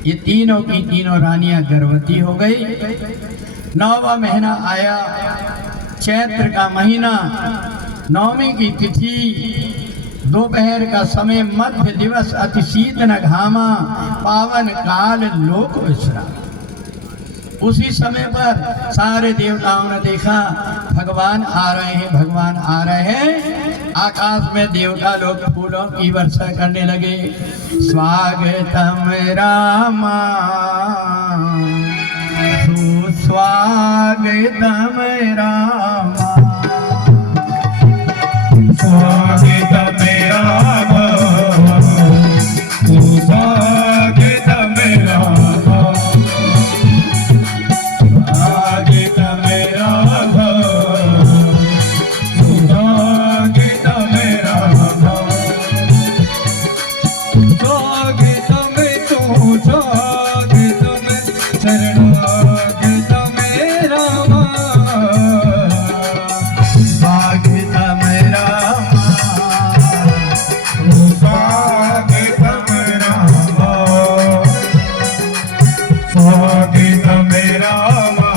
ये तीनों की तीनों रानियां गर्भवती हो गई। 9वां महीना आया, चैत्र का महीना, 9वीं की तिथि, दोपहर का समय, मध्य दिवस, अति शीत न घामा, पावन काल लोक विश्राम। उसी समय पर सारे देवताओं ने देखा भगवान आ रहे हैं, भगवान आ रहे हैं। आकाश में देवता लोग फूलों की वर्षा करने लगे। स्वागतम रामा सुस्वागतम रामा, स्वागतम रामा सुस्वागतम रामा, स्वागतम रामा सुस्वागतम रामा, स्वागतम तू स्वागतम शरणागतम रामा, स्वागतम रामा स्वागतम रामा, स्वागतम रामा,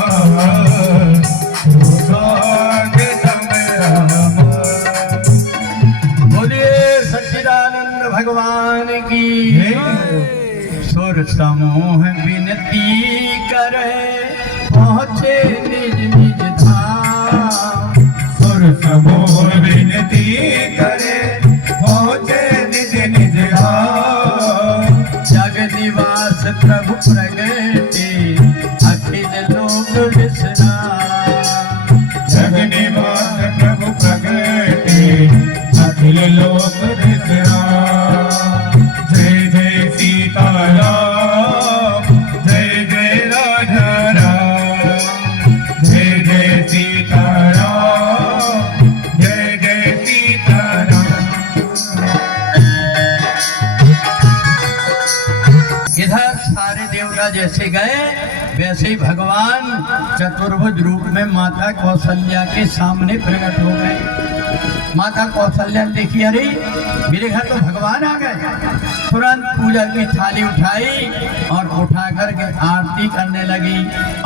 स्वागतम रामा। बोलिए सच्चिदानंद भगवान की। सुर समूह विनती करे पहुँचे निज निज धाम। सुर समूह विनती करे पहुँचे निज निज धाम, जग निवास प्रभु प्रगटे अखिल लोक विश्राम। जग निवास प्रभु प्रगटे अखिल लोक विश्राम। जय जय सीताराम, जय जय राधा राम, जय जय सीताराम, जय जय सीताराम। इधर सारे देवता जैसे गए, वैसे ही भगवान चतुर्भुज रूप में माता कौशल्या के सामने प्रकट हो गए। माता कौशल्या ने देखी, अरे मेरे घर तो भगवान आ गए। तुरंत पूजा की थाली उठाई और उठा करके आरती करने लगी।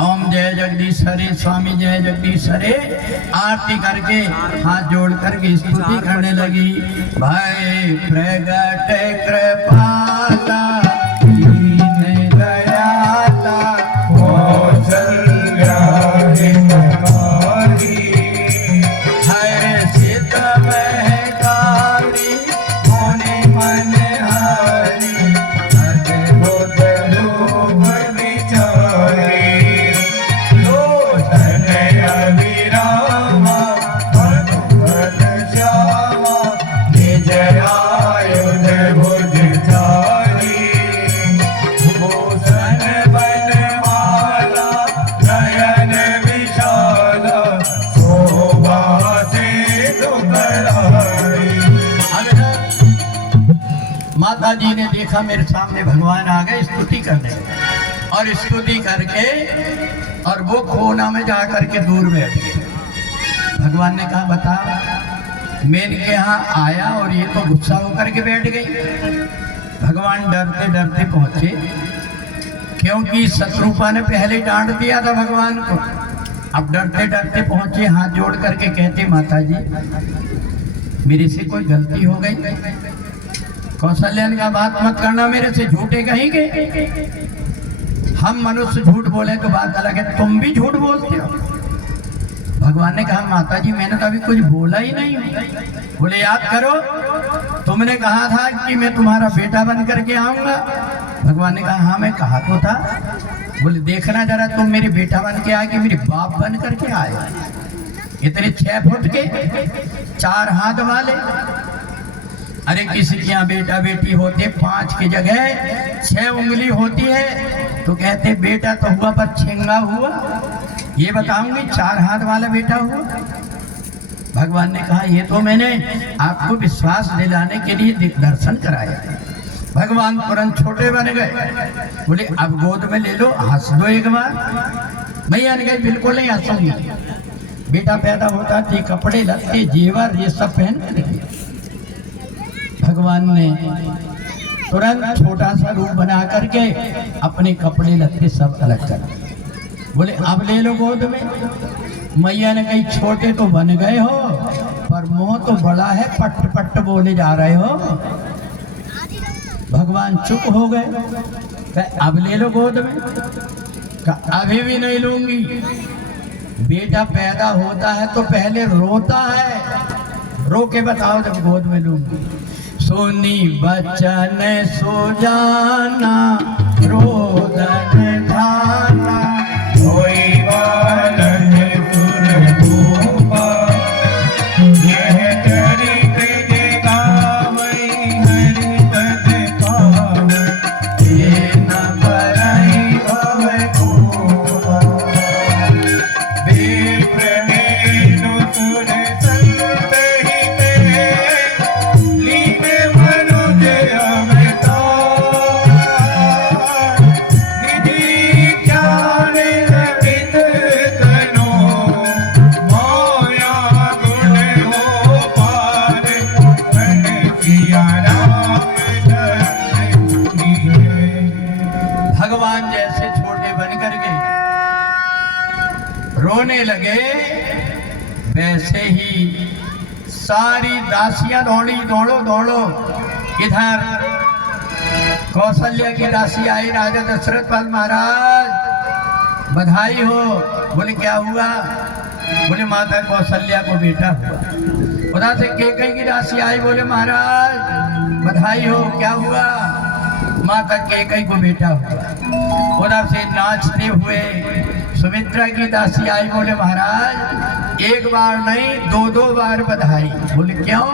ओम जय जगदीश हरे, स्वामी जय जगदीश हरे, आरती करके हाथ जोड़ करके स्तुति करने लगी। भाई प्रगट कृपाला दीन दयाला, कौशल्या हितकारी, हर्षित महतारी होने मनहारी, अद्भुत रूप विचारी, लोचन अभिरामा, मधुबन श्यामा, निज आयुध भुजचारी, भूषण बनमाला, नयन विशाला, शोभा से दुखड़ाई। माता जी ने देखा मेरे सामने भगवान आ गए, स्तुति करने और स्तुति करके और वो कोना में जा करके दूर बैठ गए। भगवान ने कहा बता, मैं इनके यहाँ आया और ये तो गुस्सा होकर के बैठ गई। भगवान डरते डरते पहुंचे, क्योंकि शत्रुपा ने पहले डांट दिया था भगवान को। अब डरते डरते पहुंचे, हाथ जोड़ करके कहते, माता जी मेरे से कोई गलती हो गई। कौशल्या का बात मत करना, मेरे से झूठे कहेंगे। हम मनुष्य झूठ बोले तो बात अलग है, तुम भी झूठ बोलते हो। भगवान ने कहा माता जी मैंने तो अभी कुछ बोला ही नहीं। बोले याद करो तुमने कहा था कि मैं तुम्हारा बेटा बन करके आऊंगा। भगवान ने कहा हाँ मैं कहा तो था। बोले देखना जरा तुम मेरे बेटा बन के आए कि मेरे बाप बन करके आए। इतने 6 फुट के 4 हाथ वाले। अरे किसी के यहाँ बेटा बेटी होते 5 की जगह 6 उंगली होती है तो कहते बेटा तो हुआ पर छेंगा हुआ। ये बताऊंगी 4 हाथ वाला बेटा हुआ। भगवान ने कहा ये तो मैंने आपको विश्वास दिलाने के लिए दर्शन कराया। भगवान तुरंत छोटे बन गए। बोले अब गोद में ले लो हंस दो एक बार। मैया ने कहा बिल्कुल नहीं हंसूंगी। बेटा पैदा होता थी कपड़े लत्ते जेवर ये सब पहन कर भगवान ने तुरंत छोटा सा रूप बना करके अपने कपड़े लत्ते सब अलग कर। बोले अब ले लो गोद में। मैया ने कही छोटे तो बन गए हो पर मुंह तो बड़ा है पट पट बोले जा रहे हो। भगवान चुप हो गए। कहे अब ले लो गोद में। कहा अभी भी नहीं लूंगी। बेटा पैदा होता है तो पहले रोता है। रो के बताओ जब गोद में लूंगी। सोनी बचन सो जाना रोदन ठाना कोई बालन गुरगोपा यह चरित गावै हरि पद पावै ये न परई भव कोपा। विप्र नेनु सुर संत हिते लीन मनुज अवतार निधि ज्ञान रविंद तनो माया गुण हो पार मन सिया राम चरण कीजे। भगवान जैसे छोटे बन कर के रोने लगे वैसे ही सारी दासियां दौड़ी। दौड़ो दौड़ो इधर कौशल्या की दासी आई। राजा दशरथ पाल महाराज बधाई हो। बोले क्या हुआ। बोले माता कौशल्या को बेटा हुआ। उधर से कैकेयी की दासी आई। बोले महाराज बधाई हो क्या हुआ। माता कैकेयी को बेटा हुआ। उधर से नाचते हुए सुमित्रा की दासी आई। बोले महाराज एक बार नहीं 2-2 बार बधाई। बोले क्यों।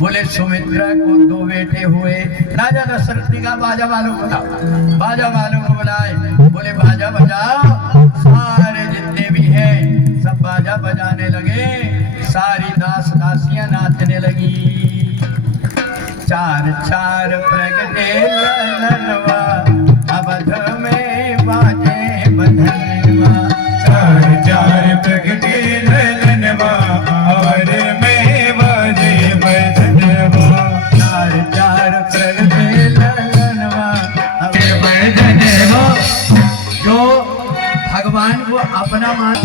बोले सुमित्रा को 2 बेटे हुए। राजा दशरथ ने कहा बाजा वालों को बुलाओ। बाजा वालों को बुलाए। बोले बाजा बजाओ। सारे जितने भी हैं सब बाजा बजाने लगे। सारी दास दासियां नाचने लगी। 4-4 प्रगटे ललनवा अवध में बाजे बधनवा। 4-4 प्रगटे ललनवा और में बाजे बधनवा। 4-4 प्रगटे ललनवा अवध में बधनवा। जो भगवान को अपना मान